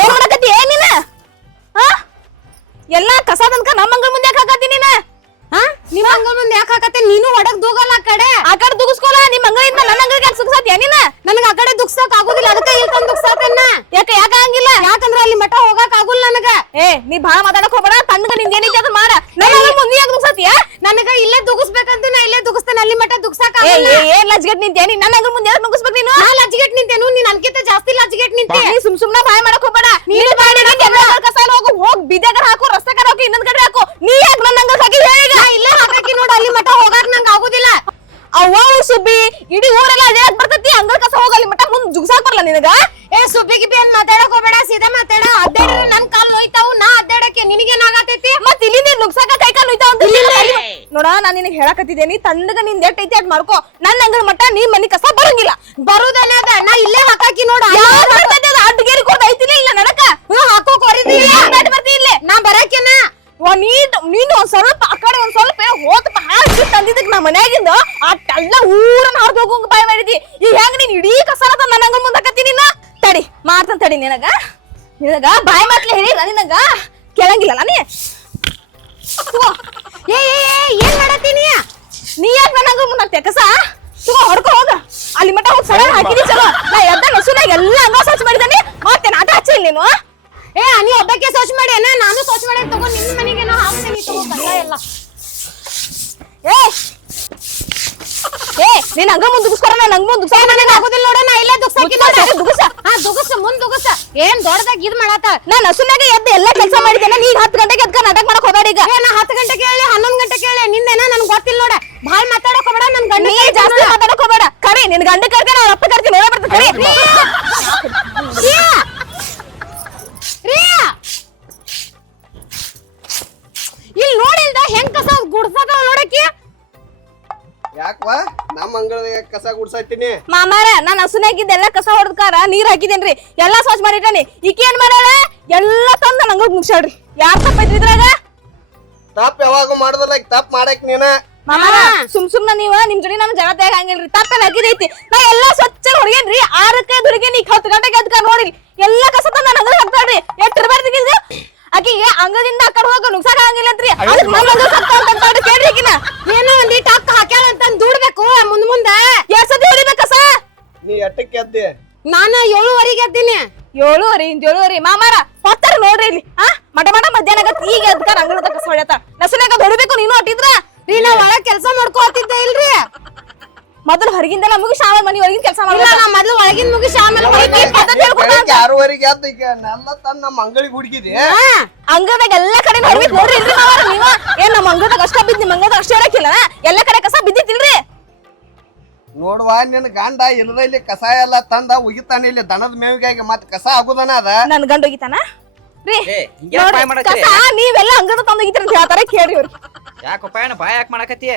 ಏನ್ ಮಾಡಕತ್ತಿ ಏನಿನ ಎಲ್ಲಾ ಕಸ ತನಕ ನಮ್ಮ ಅಂಗಲ್ ಮುಂದೆ ಯಾಕೆ ಹಾಕತ್ತಿ ನೀನ ನಿಮ್ಮ ಅಂಗಲ್ ಮುಂದೆ ಯಾಕೆ ಹಾಕತ್ತೆ? ನೀನು ಒಡಕ್ ದೂಗಲ್ಲ ಆ ಕಡೆ ದುಗಿಸ್ಕೊಲ್ಲ. ನಿಮ್ಮ ಅಂಗಳಿಂದ ನನ್ನ ಅಂಗಲ್ ಯಾಕೆ ಸುಗ್ಸಾತಿ ನೀನ? ನನಗ ಆ ಕಡೆ ದುಗ್ಸಕ್ ಆಗುದಿಲ್ಲ, ಅದಕ್ಕೆ ಇಲ್ಲಿ ತಂದು ದುಗ್ಸಾತನ್ನ. ಯಾಕೆ ಹಂಗಿಲ್ಲ? ಯಾಕಂದ್ರ ಅಲ್ಲಿ ಮಠ ಹೋಗಕ್ ಆಗುಲ್ಲ ನನಗ. ನೀ ಭಾಳ ಮಾತಾಡಕ್ ಹೋಗ್ಬೇಡ, ತಣ್ಣಗ ನಿಂದ ಏನೈತಿ ಅದು ಮಾಡ. ನನ್ನ ಅಂಗಲ್ ಮುಂದೆ ಯಾಕೆ ದುಗ್ಸಾತಿಯ? ನನಗ ಇಲ್ಲೇ ದುಗಿಸ್ಬೇಕಂತ ನಾ ಇಲ್ಲೇ ದುಗಿಸ್ತೇನೆ, ಅಲ್ಲಿ ಮಠ ದುಗ್ಸಕ್ ಏನ್ ಲಜ್ಗೆಟ್ ನಿಂತೇನಿ? ನನ್ನ ಅಂಗಲ್ ಮುಂದೆ ಯಾಕೆ ನುಗ್ಗಿಸ್ಬೇಕು ನೀನು? ನಾ ಲಜ್ಗೆಟ್ ನಿಂತೇನು? ನೀನ್ ಅನ್ಕಿಂತ ಜಾಸ್ತಿ ಲಜ್ಗೆಟ್ ನಿಂತೆ. ನೀ ಸುಮ್ನ ಬಾಯ್ ಮಾಡಕ್ ಹೋಗ್ಬೇಡ. ನೀನು ಕಸ ಹೋಗ್ ಬಿದ್ದಾಗ ಹಾಕು, ರಸ್ತೆ ಹಾಕು, ಇನ್ನೊಂದ್ ಕಡೆ ಹಾಕು. ನೀ ಯಾಕೆ ನನ್ನ ಅಂಗಲ್ ಹಾಕಿ ಹೇಳಿ? ಇಲ್ಲೇ ಹಾಕಿ ನೋಡು, ಅಲ್ಲಿ ಮಠ ಹೋಗಕ್ ನಂಗೆ ಆಗುದಿಲ್ಲ. ಅವ್ವ ಸುಬ್ಬಿ, ಇಡೀ ಊರೆಲ್ಲ ಅದೇ ಬರ್ತೈತಿ. ಅಂಗಲ್ ಕಸ ಹೋಗಲ್ಲಿ ಮಠ ಮುಂದ್ ಜುಗ್ಸಾಕ್ ಬರಲ್ಲ ನಿನಗ? ಸುಬ್ಬಿ ಗಿಬ್ಬಿ ಅಂತ ಮಾತಾಡಕ್ ಹೋಗ್ಬೇಡ, ಸೀದಾ ಮಾತಾಡ. ಅಡ್ಡಾಡಿದ್ರೆ ನನ್ ಕಾಲ್ ನೋಯ್ತಾವು, ನಾ ಅಡ್ಡಾಡಕ್ಕೆ ನಿನಗೇನಾಗತೈತಿ? ಮತ್ ಇಲ್ಲಿಂದ ನುಗ್ಸಾಕ ಕೈ ಕಾಲ್ ನೋಯ್ತಾವ ಅಂತ ನೋಡ. ನಾನ್ ನಿನಗೆ ಹೇಳಕತ್ತಿದ್ದೇನಿ, ತಣ್ಣಗ ನಿಂದ ಎಟ್ ಐತಿ ಅದ್ ಮಾಡ್ಕೋ. ನನ್ನ ಅಂಗಲ್ ಮಠ ನೀ ಮನಿ ಕಸ ಬರಂಗಿಲ್ಲ. ಬರುದನ್ನದ ನಾ ಇಲ್ಲೇ ಹಾಕಾಕಿ ನೋಡ. ಅಡ್ಗೇರಿ ಕೊಡ್ ಐತಿಲ್ಲ ಇಲ್ಲ ನಡಕ ಹಾಕೋಕ್ ಬರ್ತಿ ಇಲ್ಲಿ. ನಾ ಬರಕೇನ ನೀನು ಒಂದ್ ಸ್ವಲ್ಪ ಆ ಕಡೆ ಒಂದ್ ಸ್ವಲ್ಪ ಹೋತಪ್ಪ ಹಾಕಿ ತಂದಿದ್ದಕ್ ನಾ ಮನ್ಯಾಗಿಂದ ಅಟ್ಟೆಲ್ಲ ಊರನ್ನ ಹಾರ್ದು ಹೋಗಂಗ ಬಾಯ್ ಮಾಡಿದಿ. ಈಗ ಹೆಂಗ ನೀನ್ ಇಡೀ ಕಸನ ತಂದ ನನ್ನ ಅಂಗಲ್ ಮುಂದಾಕತ್ತಿ ನೀನ? ತಡಿ ಮಾಡ್ತಾನ ತಡಿ. ನಿನಗ ಬಾಯ್ ಮಾತ್ಲೆ ಹೇಳಿಲ್ಲ, ನಿನಗ ಕೇಳಂಗಿಲ್ಲ ನೀ. ಏನ್ ಮಾಡತ್ತೀನಿ? ನೀ ಯಾಕೆ ನನ್ನ ಅಂಗಲ್ ಮುಂದಾಕ್ತೆ ಕಸ? ಹೊಡ್ಕೊ ಹೋಗ, ಅಲ್ಲಿ ಮಠ ಹೋಗಿ ಸಲ ಹಾಕಿದಿ. ಚಲೋ ನಾ ಎದ್ದ ನಸುನಾಗ ಎಲ್ಲಾ ಅಂಗ ಸ್ವಚ್ಛ ಮಾಡಿದಾನಿ. ಮತ್ತೆ ನಾಟ ಹಚ್ಚಿಲ್ಲ ನೀನು? ನೀ ಒಬ್ಬಕ್ಕೆ ಸ್ವಚ್ಛ ಮಾಡಿ ಅಣ್ಣ, ನಾನು ಸ್ವಚ್ಛ ಮಾಡಿ ತಗೋ. ನಿನ್ನ ಮನೆಗೆ ನಾ ಹಾಕ್ತೀನಿ ತಗೋ ಕಸ ಎಲ್ಲ. ನೀನ್ ಹಂಗ ಮುಂದ್ ದುಗ್ಸ್ಕೊರ, ನಾನು ಹಂಗ ಮುಂದ್ ದುಗ್ಸ. ನನಗೆ ಆಗುದಿಲ್ಲ ನೋಡ, ನಾ ಇಲ್ಲೇ ದುಗ್ಸಾಕಿ ದುಗುಸ ಮುಂದ್ ದುಗುಸ. ಏನ್ ದೊಡ್ಡದಾಗ ಇದ್ ಮಾಡಾತ? ನಾನ್ ಹಸುನಾಗ ಎದ್ದು ಎಲ್ಲಾ ಕೆಲಸ ಮಾಡಿದ್ದೇನೆ. ನೀ 10 ಗಂಟೆಗೆ ಎದ್ಕ ನಾಟಕ ಮಾಡಕ್ ಹೋಗ್ಬೇಡ. ಈಗ ನಾ 10 ಗಂಟೆಗೆ ಹೇಳಿ 11 ಗಂಟೆಗೆ ಹೇಳಿ ನಿಂದೇನ ನನ್ಗೆ ಗೊತ್ತಿಲ್ಲ ನೋಡ. ಭಾಳ ಮಾತಾಡಕ್ ಹೋಗ್ಬೇಡ, ನನ್ ಗಂಡ ಜಾಸ್ತಿ ಮಾತಾಡಕ್ ಹೋಗ್ಬೇಡ. ಕರಿ ನಿನ್ ಗಂಡ ಕರ್ತೀನಿ, ಅವ್ರ ಅಪ್ಪ ಕರ್ತೀನಿ, ನೋಡ ಬರ್ತ ಕರಿ. ಇಲ್ಲಿ ನೋಡಿಲ್ದ ಹೆಂಗ್ ಕಸ ಗುಡ್ಸಕ ನೋಡಕಿ. ಯಾಕವಾ ನಮ್ಮ ಅಂಗಳದಾಗ ಕಸ ಗುಡ್ಸಾತೀನಿ? ಮಾಮಾರ ನಾನ್ ಹಸುನಾಗಿದ್ದ ಎಲ್ಲಾ ಕಸ ಹೊಡೆದ್ಕಾರ ನೀರ್ ಹಾಕಿದೇನ್ರಿ, ಎಲ್ಲಾ ಸ್ವಚ್ಛ ಮಾಡಿಟ್ಟಾನಿ. ಈಕಿ ಏನ್ ಮಾಡ್ಯಾಳ? ಎಲ್ಲಾ ತಂದ ನಂಗ ಮುಗ್ಸಾಡ್ರಿ. ಯಾರ್ ತಪ್ಪೈತ್ರಿ ಇದ್ರಾಗ? ತಪ್ಪ ಯಾವಾಗ ಮಾಡುದಲ್ಲ, ತಪ್ಪ ಮಾಡಕ್ ನೀನ. ಮಾಮಾರ ಸುಮ್ನ ನೀವ ನಿಮ್ ಜೋಡಿ ನಮ್ ಜಗಳ ತೆಗ ಹಂಗಿಲ್ರಿ. ತಪ್ಪೆಲ್ಲ ಹಾಕಿದೈತಿ. ನಾ ಎಲ್ಲಾ ಸ್ವಚ್ಛ ಹೊಡ್ಗೇನ್ರಿ. 6ಕ್ಕೆ ದುರ್ಗೇನಿ, 10 ಗಂಟೆಗೆ ಎದ್ಕ ನೋಡಿರಿ ಎಲ್ಲಾ ಕಸ ತಂದ ನಂಗ ಹಾಕ್ತಾಳ್ರಿ. ಎಷ್ಟ್ ಇರ್ಬಾರ್ದಿಗಿದ್ ಆಕಿಗೆ ಅಂಗದಿಂದ ಆ ಕಡೆ ಹೋಗ ನುಗ್ಸಾಕ ಆಗಂಗಿಲ್ಲ ಅಂತ್ರಿ. ಕೇಳ್ರಿ ಆಕಿನ. ಏನೋ ಒಂದಿಟ್ಟು ಅಕ್ಕ ಹಾಕ್ಯಾಳ ಅಂತ ದುಡ್ಬೇಕು ಮುಂದ ಎಷ್ಟ್ ಸತಿ ಹೊಡಿಬೇಕ ಕಸ? ನೀ ಎಟ್ಟಕ್ಕೆ ಎದ್ದಿ? ನಾನು 7:15 ಎದ್ದೀನಿ. 7:15 ಮಾಮಾರ ಹೊತ್ತಾರ ನೋಡ್ರಿ ಇಲ್ಲಿ. ಮಟ ಮಧ್ಯಾಹ್ನ ಆಗತ್. ಈಗ ಎದ್ಕ ಅಂಗಳದ ಕಸ ಹೊಡ್ಯಾತ. ನಸುನಾಗ ಹೊಡಿಬೇಕು ನೀನು ಅಟ್ಟಿದ್ರ. ನಾ ಒಳಗ್ ಕೆಲ್ಸ ಮಾಡ್ಕೋತಿದ್ದೆ ಇಲ್ರಿ. ಮೊದಲು ಹೊರಗಿಂದ ಮುಗಿಸಿ ಆಮೇಲೆ ಮನಿ ಒಳಗಿನ ಕೆಲಸ ಮಾಡ್ಬೇಕು. ನಾ ಮೊದ್ಲು ಒಳಗಿನ ಮುಗಿಸಿ ಆಮೇಲೆ 6:30 ಎದ್ದ ಈಗ ನೆಲ್ಲ ತಂದ್ ನಮ್ಮ ಅಂಗಳಿಗೆ ಹುಡುಗಿದಿ. ಅಂಗದಾಗ ಎಲ್ಲಾ ಕಡೆ ನೋಡ್ರಿ ಮಾಮಾರ ನೀವ. ಏನ್ ನಮ್ಮ ಅಂಗದಾಗ ಅಷ್ಟ ಬಿದ್ದು ನಿಮ್ ಅಂಗದಾಗ ಅಷ್ಟೇ ಇರಕಿಲ್ಲ? ಎಲ್ಲಾ ಕಡೆ ಕಸ ಬಿದ್ದಿತ್ತಿಲ್ರಿ? ನೋಡ್ವಾ ನಿನ್ ಗಂಡ ಇಲ್ಲದ ಇಲ್ಲಿ ಕಸ ಎಲ್ಲ ತಂದ ಒಗಿತಾನ ಇಲ್ಲಿ ದನದ ಮೇವಿಗಾಗಿ. ಮತ್ ಕಸ ಆಗುದನ ಅದ. ನನ್ ಗಂಡ ಒಗಿತಾನ ರೀ? ಕಸ ನೀವೆಲ್ಲ ಅಂಗದ ತಂದ ಒಗಿತೀರ ಅಂತ ಹೇಳ್ತಾರ, ಕೇಳ್ರಿ ಅವ್ರು. ಯಾಕಪ್ಪ ಬಾಯ್ ಯಾಕೆ ಮಾಡಕತ್ತಿ?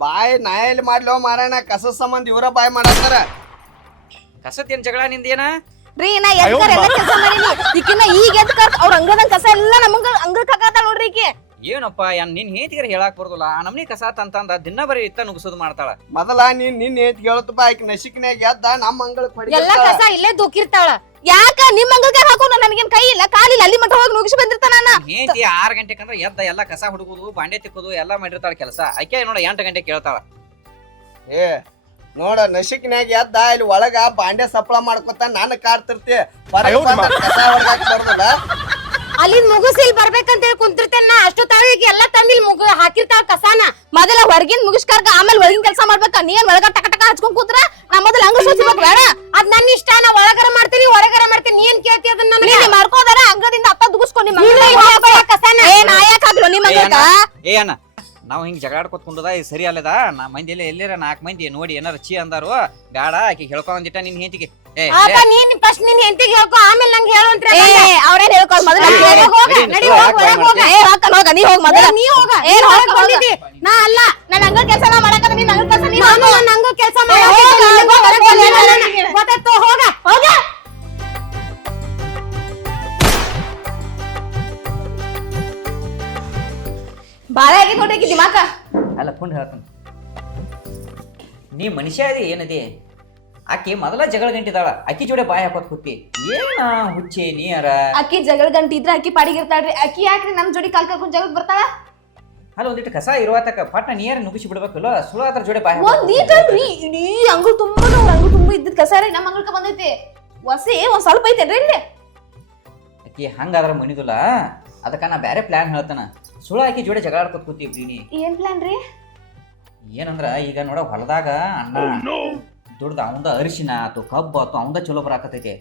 ಬಾಯಿ ನಾಯಲ್ಲಿ ಮಾಡ್ಲೋ ಮಾರಾಯಣ, ಕಸ ಸಂಬಂಧ ಇವರ ಬಾಯಿ ಮಾಡತ್ತಾರ. ಕಸದ ಏನ್ ಜಗಳ ನಿಂದೇನ ರೀ? ನಾ ಎದ್ಕರ ಎಲ್ಲ ಕೆಲಸ ಮಾಡೀನಿ. ಈಕಿನ ಈಗ ಎದ್ಕರ್ ಅವ್ರ ಅಂಗದಂಗ ಕಸ ಎಲ್ಲ ನಮಗ ಅಂಗಕ್ ಹಾಕತಾಳ ನೋಡ್ರಿ ಈಕಿ. ಏನಪ್ಪ ನಿನ್ ಹೇತಿಗರ ಹೇಳಾಕ್ ಬರೋದಿಲ್ಲ. ಆ ನಮ್ನಿ ಕಸ ತಂತಂದ ದಿನ ಬರೀ ಇತ್ತ ನುಗ್ಸೋದು ಮಾಡ್ತಾಳ. ಮೊದಲ ನಿನ್ ಏತ್ ಕೇಳತ್ತಪ್ಪ, ಆಕಿ ನಸಿಕ್ನ್ಯಾಗ ಎದ್ದ ನಮ್ಮ ಅಂಗಳಕ್ ಎಲ್ಲ ಕಸ ಇಲ್ಲೇ ದುಕ್ಕಿರ್ತಾಳ. ಯಾಕ ನಿಮ್ ಅಂಗಲ್ಕ ಹಾಕೋಣ? ನನಗೇನ್ ಕೈ ಇಲ್ಲ ಕಾಲಿಲ್ಲ, ಅಲ್ಲಿ ಮಟ್ಟ ಹೋಗಿ ನುಗ್ಸಿ ಬಂದಿರ್ತಾನ. ಹೇತಿ 6 ಗಂಟೆಗೆ ಅಂದ್ರೆ ಎದ್ದ ಎಲ್ಲ ಕಸ ಹುಡುಗುದು, ಬಾಂಡೆ ತಿಕ್ಕೋದು ಎಲ್ಲ ಮಾಡಿರ್ತಾಳ ಕೆಲಸ. ಆಕೆ ನೋಡ 8 ಗಂಟೆಗೆ ಕೇಳ್ತಾಳ. ನೋಡ ನಸಿಕ್ನ್ಯಾಗ ಎದ್ದ ಇಲ್ಲಿ ಒಳಗ ಬಾಂಡೆ ಸಪ್ಳ ಮಾಡ್ಕೊತ ನಾನು ಕಾಡ್ತಿರ್ತಿ. ಕಸ ಹೊಡ್ಗಾಕ್ ಬರೋದಿಲ್ಲ. ಅಲ್ಲಿ ಮುಗಿಸಿ ಇಲ್ಲಿ ಬರ್ಬೇಕಂತ ಹೇಳಿ ಕುಂತಿರ್ತೇನ. ಅಷ್ಟು ತಾವಿಗೆ ಎಲ್ಲ ತಂದಿಲ್ ಹಾಕಿರ್ತಾಳ ಕಸಾನ. ಮೊದಲ ಹೊರಗಿನ ಮುಗಿಸ್ಕಾರ್ಕ ಆಮೇಲೆ ಒಳಗಿನ ಕೆಲಸ ಮಾಡ್ಬೇಕ. ನೀನ್ ಒಳಗ ಟಕ ಟಕ ಹಚ್ಕೊಂಡ್ ಕೂತ್ರ ನಾ ಮೊದಲ ಅಂಗ ಸ್ವಚ್ಛಬೇಕು ಬೇಡ? ಅದ್ ನನ್ನ ಇಷ್ಟ. ನಾ ಒಳಗರ ಮಾಡ್ತೀನಿ ಹೊರಗರ ಮಾಡ್ತೀನಿ. ನೀನ್ ಕೇಳ್ತಿ ಅದನ್ನ? ನನಗೆ ಮಾಡ್ಕೋದಾರ ಅಂಗದಿಂದ ಅತ್ತ ದುಗಿಸ್ಕೊಂಡು ಕಸಾನ ನಾಯಕ್ ಹಾಕ್ಲು ನಿಮ್ಮ ಅಂಗಕ್ಕ. ಏ ಅಣ್ಣ, ನಾವ್ ಹಿಂಗ್ ಜಗಾಡ್ಕೊತ್ ಕುಂಡದ ಇದು ಸರಿ ಅಲ್ಲದ. ನಾ ಮಂದಿ ಎಲ್ಲಾರ 4 ಮಂದಿ ನೋಡಿ ಏನಾರ ಚಿ ಅಂದಾರು ಬ್ಯಾಡ. ಆಕಿ ಹೇಳ್ಕೊಂದಿಟ್ಟ ನಿನ್ ಹೆಂತಿಗೆ. ನೀನ್ ಫಸ್ಟ್ ನಿನ್ ಹೆಂತಿಗೆ ಹೇಳ್ಕೊ, ಆಮೇಲೆ ನಂಗೆ ಹೇಳುವಂತ್ರ. ಅವ್ರೇನ್ ಹೇಳ್ಕೊ ಮೊದಲ. ನಡಿ ಹೋಗ ನೀ ಹೋಗ್ ಮೊದಲ. ನೀ ಹೋಗ. ನಾ ಅಲ್ಲ, ನನ್ನ ಅಂಗ ಕೆಲಸ ನಾ ಮಾಡಕ. ನೀನ್ ಅಂಗ ಕೆಲಸ ನೀ ನಾನು ನನ್ನ ಅಂಗ ಕೆಲಸ ಗೊತ್ತಾಯ್ತು. ಹೋಗ ಹೋಗ. ಬಾಳ ಆಗಿ ನೋಡ್ರಿ ದಿಮಾಕ. ಅಲ್ಲ ಕುಂಡ್ ಹೇಳ್ತಾನ. ನೀ ಮನುಷ್ಯ ಅದಿ ಏನದಿ? ಆಕಿ ಮೊದಲ ಜಗಳ ಗಂಟಿದಾಳ ಆಕಿ ಜೋಡೆ ಬಾಯಿ ಹಾಕೋತ್ ಕೂತಿ ಏನ ಹುಚ್ಚಿ ನೀರ ಅಕ್ಕಿ ಜಗಳ ಗಂಟಿ ಇದ್ರ ಅಕ್ಕಿ ಪಾಡಿಗೆ ಇರ್ತಾಳ್ರಿ ಅಕ್ಕಿ ಯಾಕ್ರಿ ನಮ್ ಜೋಡಿ ಕಾಲ್ ಕರ್ಕೊಂಡ್ ಜಗಳಕ್ ಬರ್ತಾಳ ಅಲ್ಲಿ ಒಂದಿಟ್ಟು ಕಸ ಇರುವತಕ ಪಟ್ನ ನೀರ ನುಗ್ಗಿಸಿ ಬಿಡ್ಬೇಕಲ್ಲ ಸುಳ್ಳು ಅದ್ರ ಜೋಡೆ ಬಾಯಿ ಒಂದ್ ನೀಟಲ್ರಿ ಇಡೀ ಅಂಗುಲ್ ತುಂಬಾ ಅಂಗುಲ್ ತುಂಬಾ ಇದ್ದಿದ್ ಕಸ ರೀ ನಮ್ ಅಂಗುಳ್ಕ ಬಂದೈತಿ ಒಸಿ ಒಂದ್ ಸ್ವಲ್ಪ ಐತೇನ್ರಿ ಇಲ್ಲಿ ಆಕಿ ಹಂಗಾದ್ರ ಮನಿದುಲ್ಲ ಅದಕ್ಕ ನಾ ಬ್ಯಾರೆ ಪ್ಲಾನ್ ಹೇಳ್ತಾನ ಸುಳ್ಳು ಆಕಿ ಜೋಡೆ ಜಗಳ ಆಡ್ಕೊತ್ ಕೂತೀವಿ ನೀ ಏನ್ ಪ್ಲಾನ್ ರೀ ಏನಂದ್ರ ಈಗ ನೋಡ ಹೊಲದಾಗ ಅಣ್ಣ ದುಡ್ದ ಅವಂದ ಅರಿಶಿನ ಆತು ಕಬ್ಬು ಆತು ಅವಂದ ಚಲೋ ಬರಾಕತೈತಿ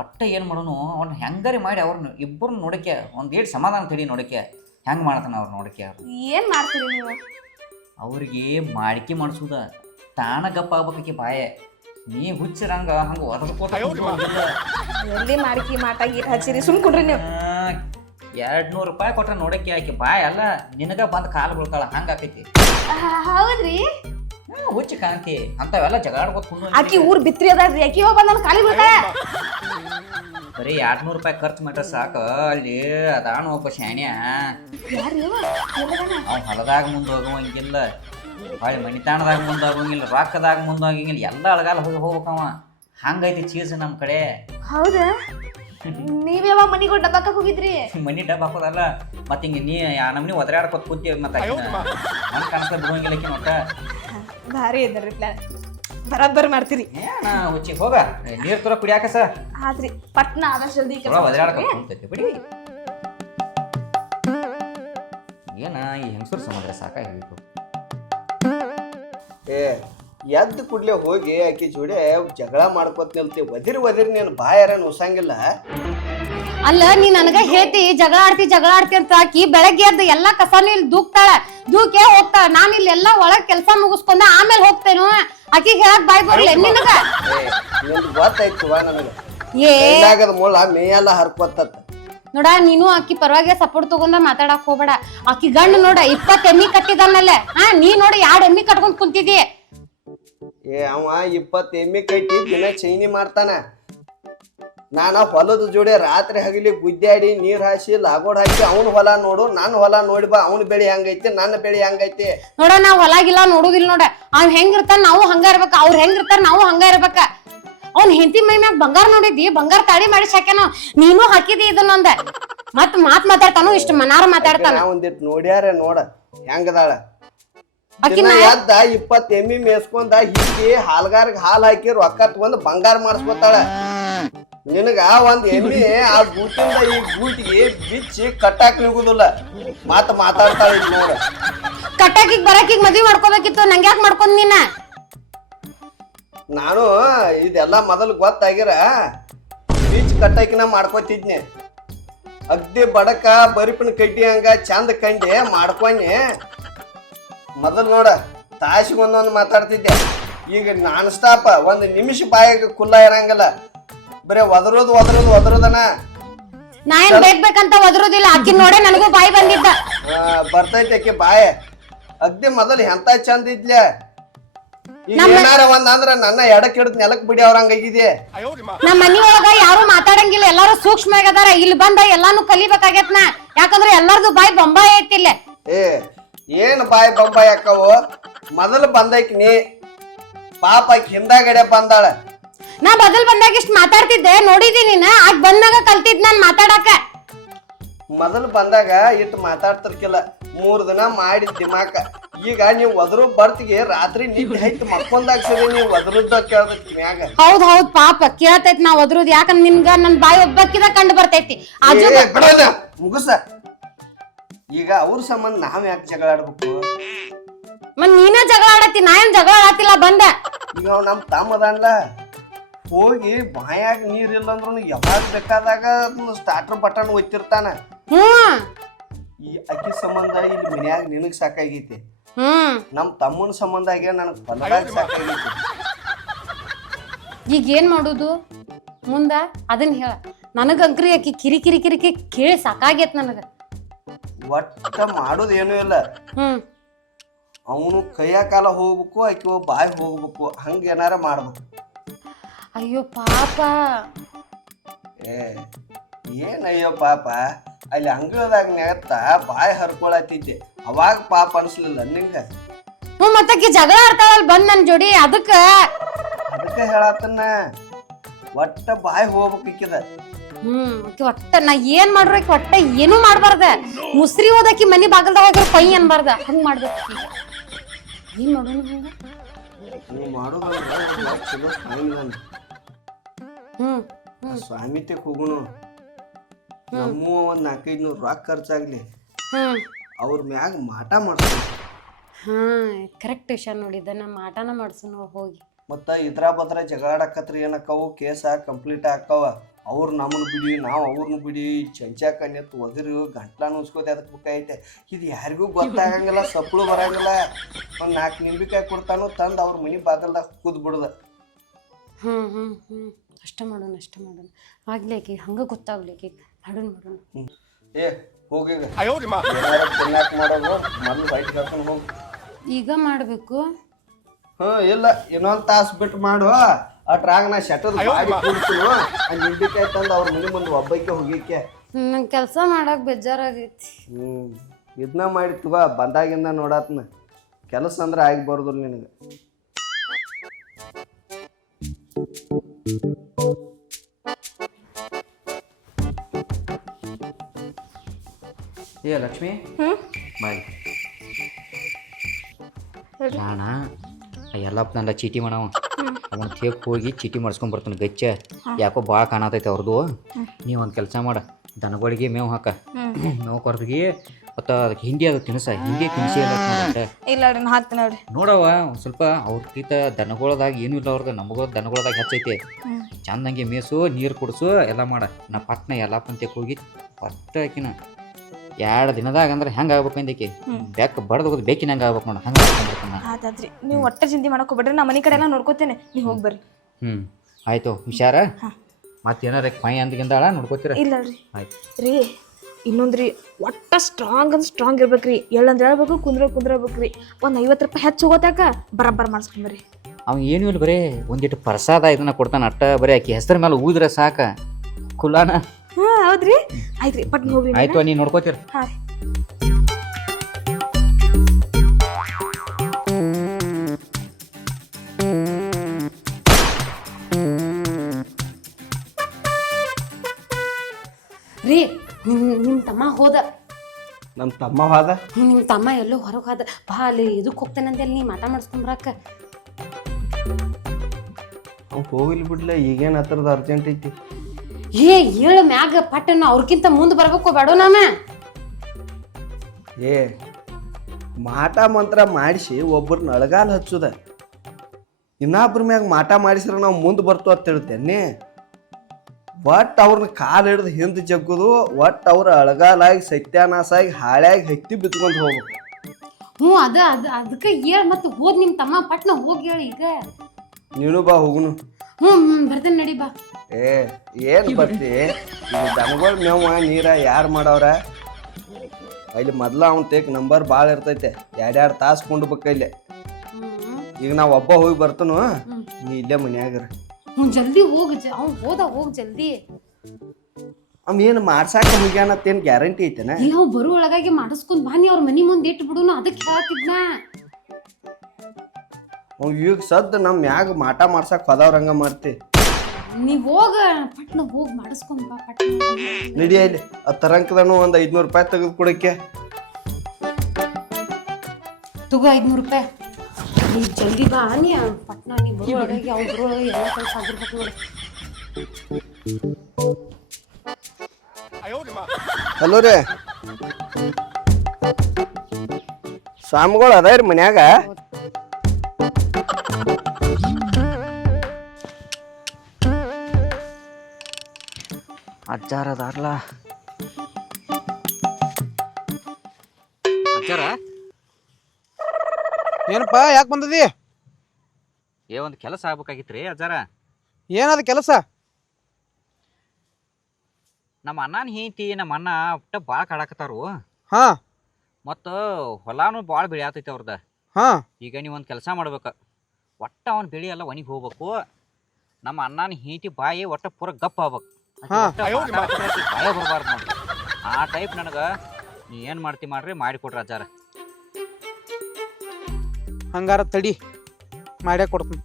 ಒಟ್ಟ ಏನ್ ಮಾಡೋನು ಅವ್ನ ಹೆಂಗಾರಿ ಮಾಡಿ ಅವ್ರನ್ನ ಇಬ್ಬರನ್ನ ನೋಡಕ್ಕೆ ಒಂದ್ ಏಟ್ ಸಮಾಧಾನ ತಡಿ ನೋಡಕ್ಕೆ ಹೆಂಗ್ ಮಾಡ್ತಾನ ಅವ್ರ ನೋಡಕ್ಕೆ ಏನ್ ಮಾಡ್ತೀರಿ ನೀವು ಅವ್ರಿಗೆ ಮಾಡಿಕೆ ಮಾಡಿಸುದ ತಾಣ ಗಪ್ಪ ಆಗ್ಬೇಕಿ ಬಾಯೆ ನೀ ಹುಚ್ಚಿರಂಗ ಹಂಗ ಒದರ್ಕೋತ ಎಲ್ಲಿ ಮಾಡಿಕಿ ಮಾಟಾಗಿ ಹಚ್ಚಿರಿ ಸುಮ್ ಕುಡ್ರಿ ನೀವು 200 ರೂಪಾಯಿ ಕೊಟ್ರ ನೋಡಕ್ಕೆ ಆಕಿ ಬಾಯ್ ಅಲ್ಲ ನಿನಗ ಬಂದ್ ಕಾಲು ಬೀಳ್ತಾಳ ಹಂಗ ಆಕೈತಿ ಹೌದ್ರಿ ಹುಚ್ಚಿ ಕಾಂತಿ ಅಂತವೆಲ್ಲ ಜಗಾಡ್ಕೋತ ಕುಂಡು ಆಕಿ ಊರ್ ಬಿತ್ರಿ ಅದಾಳ್ರಿ ಆಕಿ ಹೋಗ್ ಬಂದ್ ಖಾಲಿ ಬಿಡ್ತಾಳ ಬರೀ 200 ರೂಪಾಯಿ ಖರ್ಚು ಮಾಡ್ರ ಸಾಕ ಅಲ್ಲಿ ಅದಾಣ ಒಬ್ಬ ಶಾಣ್ಯ ಅವ್ ಹೊಲದಾಗ ಮುಂದೆ ಹೋಗುವಂಗಿಲ್ಲ ಹೊಳ್ಳಿ ಮನಿತಾಣದಾಗ ಮುಂದೆ ಹೋಗಂಗಿಲ್ಲ ರೊಕ್ಕದಾಗ ಮುಂದೆ ಹೋಗಂಗಿಲ್ಲ ಎಲ್ಲ ಅಳಗಾಲ ಹೋಗಿ ಹೋಗ್ಬೇಕವ ಹಂಗೈತಿ ಚೀಸ್ ನಮ್ ಕಡೆ ಹೌದಾ ನೀವ್ ಯಾವಾಗ ಮನಿಗ್ ಡಬ್ಬಾಕ ಹೋಗಿದ್ರಿ ಮನಿ ಡಬ್ಬ ಹಾಕೋದಲ್ಲ ಮತ್ತ ಹಿಂಗ ನೀ ನಮ್ನಿ ಒದರಾಡ್ಕೊತ ಕೂತಿ ಮತ್ತ ನನ್ ಕನಸ ಬಿಡುವಂಗಿಲ್ಲ ಒಟ್ಟ ಭಾರಿ ಇದ್ರಿ ಪ್ಲಾನ್ ಬರಾಬರ್ ಮಾಡ್ತೀರಿ ಏನ ಹುಚ್ಚಿ ಹೋಗ ನೀರ್ ತುರ ಕುಡಿಯಾಕ ಸ ಆದ್ರಿ ಪಟ್ನ ಆದಷ್ಟು ಜಲ್ದಿ ಒದರಾಡ್ಕೊತ ಕುಂತೈತಿ ಬಿಡಿ ಏನ ಈ ಹೆಂಗಸರು ಸಮುದ್ರ ಸಾಕಾಗಿತ್ತು ಎದ್ದು ಕೂಡ್ಲೆ ಹೋಗಿ ಆಕಿ ಜೋಡಿ ಜಗಳ ಮಾಡ್ಕೋತ ನಿಲ್ತಿ ಒದಿರಿ ನೀನು ಬಾಯಾರ ನುಸಂಗಿಲ್ಲ ಅಲ್ಲ ನೀ ನನಗ ಹೇಳ್ತಿ ಜಗಳ ಆಡ್ತಿ ಅಂತ ಆಕಿ ಬೆಳಗ್ಗೆ ಎದ್ದು ಎಲ್ಲಾ ಕಸಾನು ಇಲ್ಲಿ ದೂಕ್ತಾಳ ದೂಕೆ ಹೋಗ್ತಾಳ ನಾನ್ ಇಲ್ಲಿ ಎಲ್ಲಾ ಒಳಗ್ ಕೆಲ್ಸ ಮುಗಿಸ್ಕೊಂಡ ಆಮೇಲೆ ಹೋಗ್ತೇನು ಆಕಿಗೆ ಹೇಳಕ್ ಬಾಯ್ ಬರ್ಲಿ ನಿನಗ ನಿಂದು ಗೊತ್ತಾಯ್ತುವ ನನಗ ಏ ಮುಳ್ಳ ಮೇಯೆಲ್ಲ ಹರ್ಕೋತ ನೋಡ ನೀನು ಆಕಿ ಪರವಾಗಿ ಸಪೋರ್ಟ್ ತಗೊಂಡ ಮಾತಾಡಕ್ ಹೋಗ್ಬೇಡ ಆಕಿ ಗಂಡ ನೋಡ 20 ಎಮ್ಮಿ ಕಟ್ಟಿದನ್ನಲ್ಲ ನೀ ನೋಡಿ 2 ಎಮ್ಮಿ ಕಟ್ಕೊಂಡ್ ಕುಂತಿದಿ ಅವ 20 ಎಮ್ಮಿ ಕಟ್ಟಿ ದಿನ ಚೈನಿ ಮಾಡ್ತಾನ ನಾನ ಹೊಲದ ಜೋಡಿ ರಾತ್ರಿ ಹಗಲಿ ಗುದ್ದಾಡಿ ನೀರ್ ಹಾಸಿ ಲಾಗೋಡ್ ಹಾಕಿ ಅವ್ನ ಹೊಲ ನೋಡು ನನ್ನ ಹೊಲ ನೋಡಿ ಬಾ ಅವ್ನ ಬೆಳಿ ಹೆಂಗೈತಿ ನನ್ನ ಬೆಳಿ ಹೆಂಗೈತಿ ನೋಡ ನಾವ್ ಹೊಲಾಗಿಲ್ಲ ನೋಡುದಿಲ್ಲ ನೋಡ ಅವ್ ಹೆಂಗಿರ್ತಾನ ನಾವು ಹಂಗ ಇರ್ಬೇಕ ಅವ್ರ ಹೆಂಗಿರ್ತಾರ ನಾವು ಹಂಗ ಇರ್ಬೇಕ ಅವ್ನ ಹೆಂಡತಿ ಮೈ ಮ್ಯಾಗ ಬಂಗಾರ ನೋಡಿದ್ದಿ ಬಂಗಾರ ತಾಳಿ ಮಾಡಿ ಸಾಕ್ಯಾನ ನೀನು ಹಾಕಿದಿ ಇದನ್ನೊಂದ ಮತ್ ಮಾತಾಡ್ತಾನು ಇಷ್ಟ ಮನಾರ ಮಾತಾಡ್ತಾನ ಒಂದಿಟ್ ನೋಡ್ಯಾರ ನೋಡ ಹೆಂಗದಾಳ ಆಕಿನ ಎದ್ದ 20 ಎಮ್ಮಿ ಮೇಸ್ಕೊಂಡ ಹೀಗೆ ಹಾಲ್ಗಾರ್ಗ್ ಹಾಲ್ ಹಾಕಿ ರೊಕ್ಕ ತಗೊಂಡ್ ಬಂಗಾರ ಮಾಡಿಸ್ಕೊತಾಳ ನಿನಗ ಒಂದ್ ಎಮ್ಮಿ ಆ ಗೂಟಿಂದ ಈ ಗೂಟಿಗೆ ಬಿಚ್ಚಿ ಕಟ್ಟಾಕ್ ನಿಗುದಿಲ್ಲ ಮಾತಾಡ್ತಾಳ ಈಗ ನೋಡ ಕಟ್ಟಾಕಿಗ್ ಬರಾಕಿಗ್ ಮದ್ವಿ ಮಾಡ್ಕೋಬೇಕಿತ್ತು ನಂಗೆ ಯಾಕೆ ಮಾಡ್ಕೊಂಡ್ ನೀನ ನಾನು ಇದೆಲ್ಲ ಮೊದಲು ಗೊತ್ತಾಗಿರ ಬೀಚ್ ಕಟ್ಟಾಕಿನ ಮಾಡ್ಕೋತಿದ್ನಿ ಅಗ್ದಿ ಬಡಕ ಬರಿಪಿನ ಕಡ್ಡಿ ಹಂಗ ಚಂದ ಕಂಡಿ ಮಾಡ್ಕೊಂಡಿ ಮೊದಲು ನೋಡ ತಾಸಿಗೊಂದೊಂದು ಮಾತಾಡ್ತಿದ್ದೆ ಈಗ ನಾನ್ ಸ್ಟಾಪ್ ಒಂದ್ ನಿಮಿಷ ಬಾಯಿಗೆ ಕುಲ್ಲ ಇರಂಗಿಲ್ಲ ಬರೇ ಒದರೋದನ ನಾ ಏನ್ ಬೇಕಂತ ಒದರುದಿಲ್ಲ ಆಕಿ ನೋಡೆ ನನಗೂ ಬಾಯಿ ಬಂದಿದ್ದ ಬರ್ತೈತಿ ಆಕಿ ಬಾಯ ಅಗ್ದಿ ಮೊದಲು ಎಂತ ಚಂದ ಇದ್ಲೆ ಈಗ ಏನಾರ ಒಂದ್ ಅಂದ್ರ ನನ್ನ ಎಡಕ್ ಹಿಡಿದ್ ನೆಲಕ್ ಬಿಡಿ ಅವ್ರಂಗಾಗಿದೆ ನಮ್ಮ ಮನಿ ಒಳಗ ಯಾರು ಮಾತಾಡಂಗಿಲ್ಲ ಎಲ್ಲಾರು ಸೂಕ್ಷ್ಮ ಆಗದಾರ ಇಲ್ಲಿ ಬಂದ ಎಲ್ಲಾನು ಕಲಿಬೇಕಾಗೈತ್ನ ಯಾಕಂದ್ರ ಎಲ್ಲಾರ್ದು ಬಾಯಿ ಬೊಂಬಾಯಿ ಐತಿಲ್ಲ ಏನ್ ಬಾಯಿ ಬೊಂಬಾಯಿ ಅಕ್ಕವು ಮೊದಲು ಬಂದೈಕಿ ನೀ ಪಾಪ ಹಿಂದಾಗಡೆ ಬಂದಾಳ ನಾ ಬದಲ್ ಬಂದಾಗ ಇಷ್ಟ ಮಾತಾಡ್ತಿದ್ದೆ ನೋಡಿದಿ ನೀನ ಆಗ ಬಂದಾಗ ಕಲ್ತಿದ್ ನಾನ್ ಮಾತಾಡಕ ಮೊದಲು ಬಂದಾಗ ಇಟ್ಟು ಮಾತಾಡ್ತಿರ್ಕಿಲ್ಲ 3 ದಿನ ಮಾಡಿ ದಿಮಾಕ ಈಗ ನೀವು ಒದರು ಬರ್ತಿಗೆ ರಾತ್ರಿ ನಿದ್ದೆ ಹೈತ್ ಮಕ್ಕೊಂದಾಗ ಸರಿ ನೀವು ಒದರುದ ಕೇಳ್ದೈತಿ ಮ್ಯಾಗ ಹೌದ್ ಪಾಪ ಕೇಳ್ತೈತಿ ನಾ ಒದರುದ್ ಯಾಕಂದ್ರ ನಿನ್ಗ ನನ್ ಬಾಯಿ ಒಬ್ಬಕ್ಕಿದ ಕಂಡು ಬರ್ತೈತಿ ಮುಗುಸ ಈಗ ಅವ್ರ ಸಂಬಂಧ ನಾವ್ ಯಾಕೆ ಜಗಳ ಆಡ್ಬೇಕು ಮತ್ ನೀನ ಜಗಳ ಆಡತಿ ನಾ ಏನ್ ಜಗಳ ಆಡತಿಲ್ಲ ಬಂದ ಈಗ ಅವ್ ನಮ್ ತಮ್ಮ ಅದನ್ಲ ಹೋಗಿ ಬಾಯಾಗ ನೀರಿಲ್ಲ ಅಂದ್ರೂ ಯಾವಾಗ ಬೇಕಾದಾಗ ಸ್ಟಾರ್ಟರ್ ಬಟನ್ ಒತ್ತಿರ್ತಾನ ಈ ಅಕ್ಕಿ ಸಂಬಂಧ ಇಲ್ಲಿ ಮನ್ಯಾಗ ನಿನಗ್ ಸಾಕಾಗೈತಿ ನಮ್ ತಮ್ಮನ ಸಂಬಂಧ ಆಗ ನನಗ್ ಹೊಲದಾಗ ಸಾಕಾಗೈತಿ ಈಗ ಏನ್ ಮಾಡುದು ಮುಂದ ಅದನ್ನ ಹೇಳ ನನಗಂಕ್ರಿ ಆಕಿ ಕಿರಿ ಕಿರಿ ಕಿರಿ ಕೇಳಿ ಸಾಕಾಗೈತ್ ನನಗ ಒಟ್ಟ ಮಾಡೋದೇನು ಇಲ್ಲ ಅವನು ಕೈಯ ಕಾಲ ಹೋಗ್ಬೇಕು ಆಕಿ ಬಾಯಿ ಹೋಗ್ಬೇಕು ಹಂಗ ಏನಾರ ಮಾಡ್ಬೇಕು ಅಯ್ಯೋ ಪಾಪ ಏನಯ್ಯೋ ಪಾಪ ಅಲ್ಲಿ ಅಂಗಳದಾಗ ನೆಗತ್ತ ಬಾಯಿ ಹರ್ಕೊಳತಿದ್ದೆ ಅವಾಗ ಪಾಪ ಅನ್ಸ್ಲಿಲ್ಲ ನಿಂಗ ಮತ್ತಕಿ ಜಗಳ ಆಡ್ತಾಳಲ್ ಬಂದ್ ನನ್ ಜೋಡಿ ಅದಕ್ಕ ಅದಕ್ಕೆ ಹೇಳತ್ತನ್ನ ಒಟ್ಟ ಬಾಯಿ ಹೋಗ್ಬೇಕಿದ. ಆಕಿ ಒಟ್ಟ ನಾ ಏನ್ ಮಾಡ್ರ ಆಕಿ ಒಟ್ಟ ಏನೂ ಮಾಡ್ಬಾರ್ದ. ಮುಸ್ರಿ ಓದಾಕಿ ಮನಿ ಬಾಗಲ್ದಾಗ ಹೋಗ್ರ ಪೈ ಅನ್ಬಾರ್ದ. ಹಂಗ್ ಮಾಡ್ಬೇಕು. ಏನ್ ಮಾಡೋಣ ಹಂಗ? ನೀವು ಮಾಡೋದಂದ್ರೆ ಚಲೋ ಸ್ವಾಮಿ ನಾನು ಸ್ವಾಮಿತ್ಯಕ್ಕೆ ಹೋಗುನು. ನಮ್ಮ ಒಂದ್ 400-500 ರೊಕ್ಕ ಖರ್ಚಾಗ್ಲಿ, ಅವ್ರ ಮ್ಯಾಗ ಮಾಟ ಮಾಡ್ತೀನಿ. ಕರೆಕ್ಟ್ ವಿಷಯ ನೋಡಿದ್ದ. ನಮ್ಮ ಆಟನ ಮಾಡ್ಸೋಣ ಹೋಗಿ. ಮತ್ತ ಇದ್ರ ಬದ್ರ ಜಗಳಾಡಕತ್ರಿ ಏನಕ್ಕವು, ಕೇಸ ಕಂಪ್ಲೀಟ್ ಆಕ್ಕವ. ಅವ್ರು ನಮ್ಮನ್ನು ಬಿಡಿ, ನಾವು ಅವ್ರನ್ನ ಬಿಡಿ, ಚಂಚಾಕ ನೆತ್ತು ಒದರಿ ಗಂಟ್ಲ ನುಸ್ಕೋದೆ ಅದಕ್ಕೆ ಬೇಕಾಯ್ತೆ. ಇದು ಯಾರಿಗೂ ಗೊತ್ತಾಗಂಗಿಲ್ಲ, ಸಪ್ಪಳು ಬರಂಗಿಲ್ಲ. ಒಂದು 4 ನಿಂಬಿಕಾಯಿ ಕೊಡ್ತಾನು ತಂದು ಅವ್ರ ಮನೆ ಬಾಗಲ್ದಾಗ ಕೂದ್ ಬಿಡುದ. ಅಷ್ಟ ಮಾಡೋಣ ಆಗ್ಲೇಕಿ ಹಂಗ ಗೊತ್ತಾಗ್ಲಿಕ್ಕೆ ಮಾಡೋಣ. ಏ ಹೋಗಿ ತಿನ್ನಾಕ ಮಾಡೋದು ಮೊದಲು ಬೈಟ್ ಕರ್ಕೊಂಡು ಹೋಗಿ. ಈಗ ಮಾಡ್ಬೇಕು? ಇಲ್ಲ, ಇನ್ನೊಂದು ತಾಸು ಬಿಟ್ಟು ಮಾಡು. ಅಟ್ರಾಗ ನಾ ಶಟರ್ ಬಾಡಿ ಕೂಡ್ತೀನಿ. ಆ ನಿಂಬಿಕಾಯಿ ತಂದು ಅವ್ರ ಮನೆ ಮುಂದೆ ಒಬ್ಬಕ್ಕೆ ಹೋಗಿಕ್ಕೆ. ನಂಗೆ ಕೆಲಸ ಮಾಡಕ್ ಬೇಜಾರಾಗೈತಿ. ಇದನ್ನ ಮಾಡಿ ತಗೋ, ಬಂದಾಗಿಂದ ನೋಡತ್ನ. ಕೆಲಸ ಅಂದ್ರೆ ಆಗಿ ಬರೋದಿಲ್ಲ ನಿನಗೆ. ಏ ಲಕ್ಷ್ಮಿ ಬಾಯ್. ನಾನ ಎಲ್ಲಪ್ಪನೆಲ್ಲ ಚೀಟಿ ಮಾಡವ. ಅವನ್ ತೇಕ್ ಹೋಗಿ ಚೀಟಿ ಮಾಡಿಸ್ಕೊಂಡ್ ಬರ್ತಾನೆ. ಗಚ್ಚ ಯಾಕೋ ಭಾಳ ಕಾಣತೈತೆ ಅವ್ರದ್ದು. ನೀವು ಒಂದು ಕೆಲಸ ಮಾಡ, ದನಗಳಿಗೆ ಮೇವು ಹಾಕ. ಮೇವು ಕೊರ್ದಿಗೆ ಮತ್ತು ಅದಕ್ಕೆ ಹಿಂಡಿ ಅದು ತಿನ್ಸ. ಹಿಂಡಿ ತಿನ್ಸಿ ಇಲ್ಲ ಹಾಕ್ತೀನಿ ನೋಡ್ರಿ. ನೋಡವ ಒಂದು ಸ್ವಲ್ಪ ಅವ್ರಕಿಂತ ದನಗಳದಾಗ ಏನೂ ಇಲ್ಲ ಅವ್ರದ್ದು. ನಮಗ ದನಗಳದಾಗ ಹೆಚ್ಚೈತೆ. ಚಂದಂಗೆ ಮೇಸು, ನೀರು ಕುಡಿಸು, ಎಲ್ಲ ಮಾಡ. ನಾ ಪಟ್ನ ಎಲ್ಲಪ್ಪಂತಕ್ಕೆ ಹೋಗಿ ಪಟ್ಟ ಹಾಕಿನ 2 ದಿನದಾಗ ಅಂದ್ರೆ ಹೆಂಗೆ ಆಗ್ಬೇಕಂದಕ್ಕೆ ಬೆಕ್ಕ ಬಡ್ದು ಬೇಕಿನ ಹಂಗೆ ಆಗ್ಬೇಕು ನೋಡ. ಹಂಗೆ ಆತಾದ್ರಿ, ನೀವು ಒಟ್ಟ ಚಿಂತೆ ಮಾಡಕ್ ಹೋಗ್ಬೇಡ್ರಿ. ನಾ ಮನೆ ಕಡೆ ಎಲ್ಲ ನೋಡ್ಕೋತೇನೆ, ನೀವು ಹೋಗಿ ಬರ್ರಿ. ಆಯ್ತು, ಹುಷಾರ. ಮತ್ತೇನಾರ ಮೈ ಅಂದ್ಗಿಂದಾಳ ನೋಡ್ಕೋತೀರ? ಇಲ್ಲ ರೀ. ಆಯ್ತು ರೀ, ಇನ್ನೊಂದ್ರಿ ಒಟ್ಟ ಸ್ಟ್ರಾಂಗ್ ಇರ್ಬೇಕ್ರಿ. ಎಳ್ಳಂದ್ರೆ ಹೇಳ್ಬೇಕು, ಕುಂದ್ರಬೇಕ್ರಿ. ಒಂದು 50 ರೂಪಾಯಿ ಹೆಚ್ಚು ಹೋಗೋತಾಕ ಬರಬ್ಬರ ಮಾಡಿಸ್ಕೊಂಬರ್ರಿ. ಅವ ಏನೂ ಇಲ್ಲ, ಬರೀ ಒಂದಿಟ್ಟು ಪ್ರಸಾದ ಇದನ್ನ ಕೊಡ್ತಾನ ಅಟ್ಟ. ಬರೀ ಆಕಿ ಹೆಸರ ಮೇಲೆ ಊದ್ರೆ ಸಾಕ ಕುಲಾನ. ಹೌದ್ರಿ, ಆಯ್ತ್ರಿ, ಪಟ್ನ ಹೋಗ್ರಿ. ಆಯ್ತು, ನೀ ನೋಡ್ಕೋತೀರ? ಹಾಂ ರೀ. ನಿಮ್ ತಮ್ಮ ಹೋದ. ನಮ್ಮ ತಮ್ಮ ಹೋದ? ನಿಮ್ ತಮ್ಮ ಎಲ್ಲೋ ಹೊರಗೆ ಹೋದ. ಬಾ ಅಲ್ಲಿ ಇದಕ್ಕೆ ಹೋಗ್ತಾನಂತೆ, ಅಲ್ಲಿ ನೀ ಮಾಟ ಮಾಡಿಸ್ಕೊಂಬರಾಕ. ಅವ್ನು ಹೋಗಿಲ್ ಬಿಡ್ಲ, ಈಗೇನು ಹತ್ರದ ಅರ್ಜೆಂಟ್ ಐತಿ. ಹೇಳು ಮ್ಯಾಗ ಪಟ್ಟನ. ಅವ್ರಕ್ಕಿಂತ ಮುಂದೆ ಬರ್ಬೇಕು ಬೇಡ ನಾಮ. ಮಾಟ ಮಂತ್ರ ಮಾಡಿಸಿ ಒಬ್ಬರನ್ನ ಅಳಗಾಲ ಹಚ್ಚುದ, ಇನ್ನೊಬ್ರ ಮ್ಯಾಗ ಮಾಟ ಮಾಡಿಸ್ರೆ ನಾವು ಮುಂದೆ ಬರ್ತು ಅಂತ ಹೇಳ್ತೇನೆ. ಒಟ್ಟು ಅವ್ರನ್ನ ಕಾಲು ಹಿಡ್ದು ಹಿಂದೆ ಜಗ್ಗುದು, ಒಟ್ಟು ಅವ್ರ ಅಳಗಾಲಾಗಿ ಸತ್ಯಾನಾಶ ಆಗಿ ಹಾಳ್ಯಾಗಿ ಹತ್ತಿ ಬಿತ್ಕೊಂಡು ಹೋಗ್ಬೇಕು. ಅದಕ್ಕೆ ಹೇಳಿ ಮತ್ತೆ ಹೋದ್ ನಿಮ್ ತಮ್ಮ ಪಟ್ನ ಹೋಗಿ ಹೇಳಿ. ಈಗ ನೀನು ಬಾ ಹೋಗುನು. ಬರ್ತೇನೆ, ನಡಿ ಬಾ. ಏನ್ ಬರ್ತಿ? ಈಗ ದನಗಳ ಮೇವ ನೀರ ಯಾರು ಮಾಡವ್ರ? ಅಲ್ಲಿ ಮೊದ್ಲ ಅವ್ನ ತೇಕ್ ನಂಬರ್ ಭಾಳ ಇರ್ತೈತೆ. 2 ತಾಸು ಕೊಂಡ್ಬೇಕಲ್ಲಿ. ಈಗ ನಾವ್ ಒಬ್ಬ ಹೋಗಿ ಬರ್ತನು, ನೀ ಇಲ್ಲೇ ಮನ್ಯಾಗರ. ಜಲ್ದಿ ಹೋಗಿ. ಅವ್ನು ಹೋಗ್ ಜಲ್ದಿ. ಅವ್ ಏನ್ ಮಾಡ್ಸಾಕ ಹೋಗ್ಯಾನತ್ತೇನ್ ಗ್ಯಾರಂಟಿ ಐತೆನ? ಅವ್ ಬರೋ ಒಳಗಾಗಿ ಮಾಡಿಸ್ಕೊಂಡ್ ಬಾ. ನೀ ಅವ್ರ ಮನಿ ಮುಂದೆ ಇಟ್ಟು ಬಿಡುನು, ಅದಕ್ಕೆ ಹೇಳ್ತಿದ್ನ. ಅವ್ ಈಗ ಸದ್ ನಮ್ ಮ್ಯಾಗ ಮಾಟ ಮಾಡ್ಸಾಕ್ ಹೋದವ್ರಂಗ ಮಾಡ್ತಿ. ನೀ ಹೋಗ, ಪಟ್ನ ಹೋಗಿ ಮಾಡಿಸ್ಕೊಂಡ್ ಬಾ. ನಡಿ ಅಲ್ಲಿ ಆ ತರಂಕದನು ಒಂದ್ 500 ರೂಪಾಯಿ ತೆಗೆದು ಕೊಡಕ್ಕೆ. ತಗೋ 500 ರೂಪಾಯಿ. ನೀ ಜಲ್ದಿ ಬಾ. ನೀ ಪಟ್ನ ನೀ ಬರೋ ಒಳಗಾಗಿ ಅವ್ರು ಬರೋ ಒಳಗೆ ಎಲ್ಲ ಕೆಲಸ ಆಗಿರ್ಬೇಕು ನೋಡಿ. ಹಲೋ ರೀ, ಸ್ವಾಮಿಗಳು ಅದ ರೀ ಮನ್ಯಾಗ? ಅಜ್ಜಾರ ಅದಾರಲ್ಲ. ಅಜ್ಜಾರ ಏನಪ್ಪ, ಯಾಕೆ ಬಂದದಿ? ಒಂದು ಕೆಲಸ ಆಗ್ಬೇಕಾಗಿತ್ರಿ ಅಜ್ಜಾರ. ಏನದ ಕೆಲಸ? ನಮ್ಮ ಅಣ್ಣನ ಹೆಂಡತಿ ನಮ್ಮ ಅಣ್ಣ ಒಟ್ಟ ಭಾಳ ಕಾಡಾಕತ್ತಾರು. ಹಾ, ಮತ್ತು ಹೊಲಾನು ಭಾಳ ಬೆಳೆಯತೈತಿ ಅವ್ರದ. ಹಾ, ಈಗ ನೀವು ಒಂದು ಕೆಲಸ ಮಾಡ್ಬೇಕು. ಒಟ್ಟ ಅವನ ಬೆಳೆ ಎಲ್ಲ ಒಣಗಿ ಹೋಗ್ಬೇಕು. ನಮ್ಮ ಅಣ್ಣನ ಹೆಂಡತಿ ಬಾಯಿ ಒಟ್ಟ ಪೂರ ಗಪ್ಪ ಆಗ್ಬೇಕು. ಬಾಯ ಬರ್ಬಾರ್ದು ನೋಡಿ. ಆ ಟೈಪ್ ನನಗೆ ನೀ ಏನು ಮಾಡ್ತಿ ಮಾಡ್ರಿ, ಮಾಡಿಕೊಡ್ರಿ ಅಜ್ಜಾರ. ಹಂಗಾರ ತಡಿ, ಮಾಡೇ ಕೊಡ್ತೀನಿ.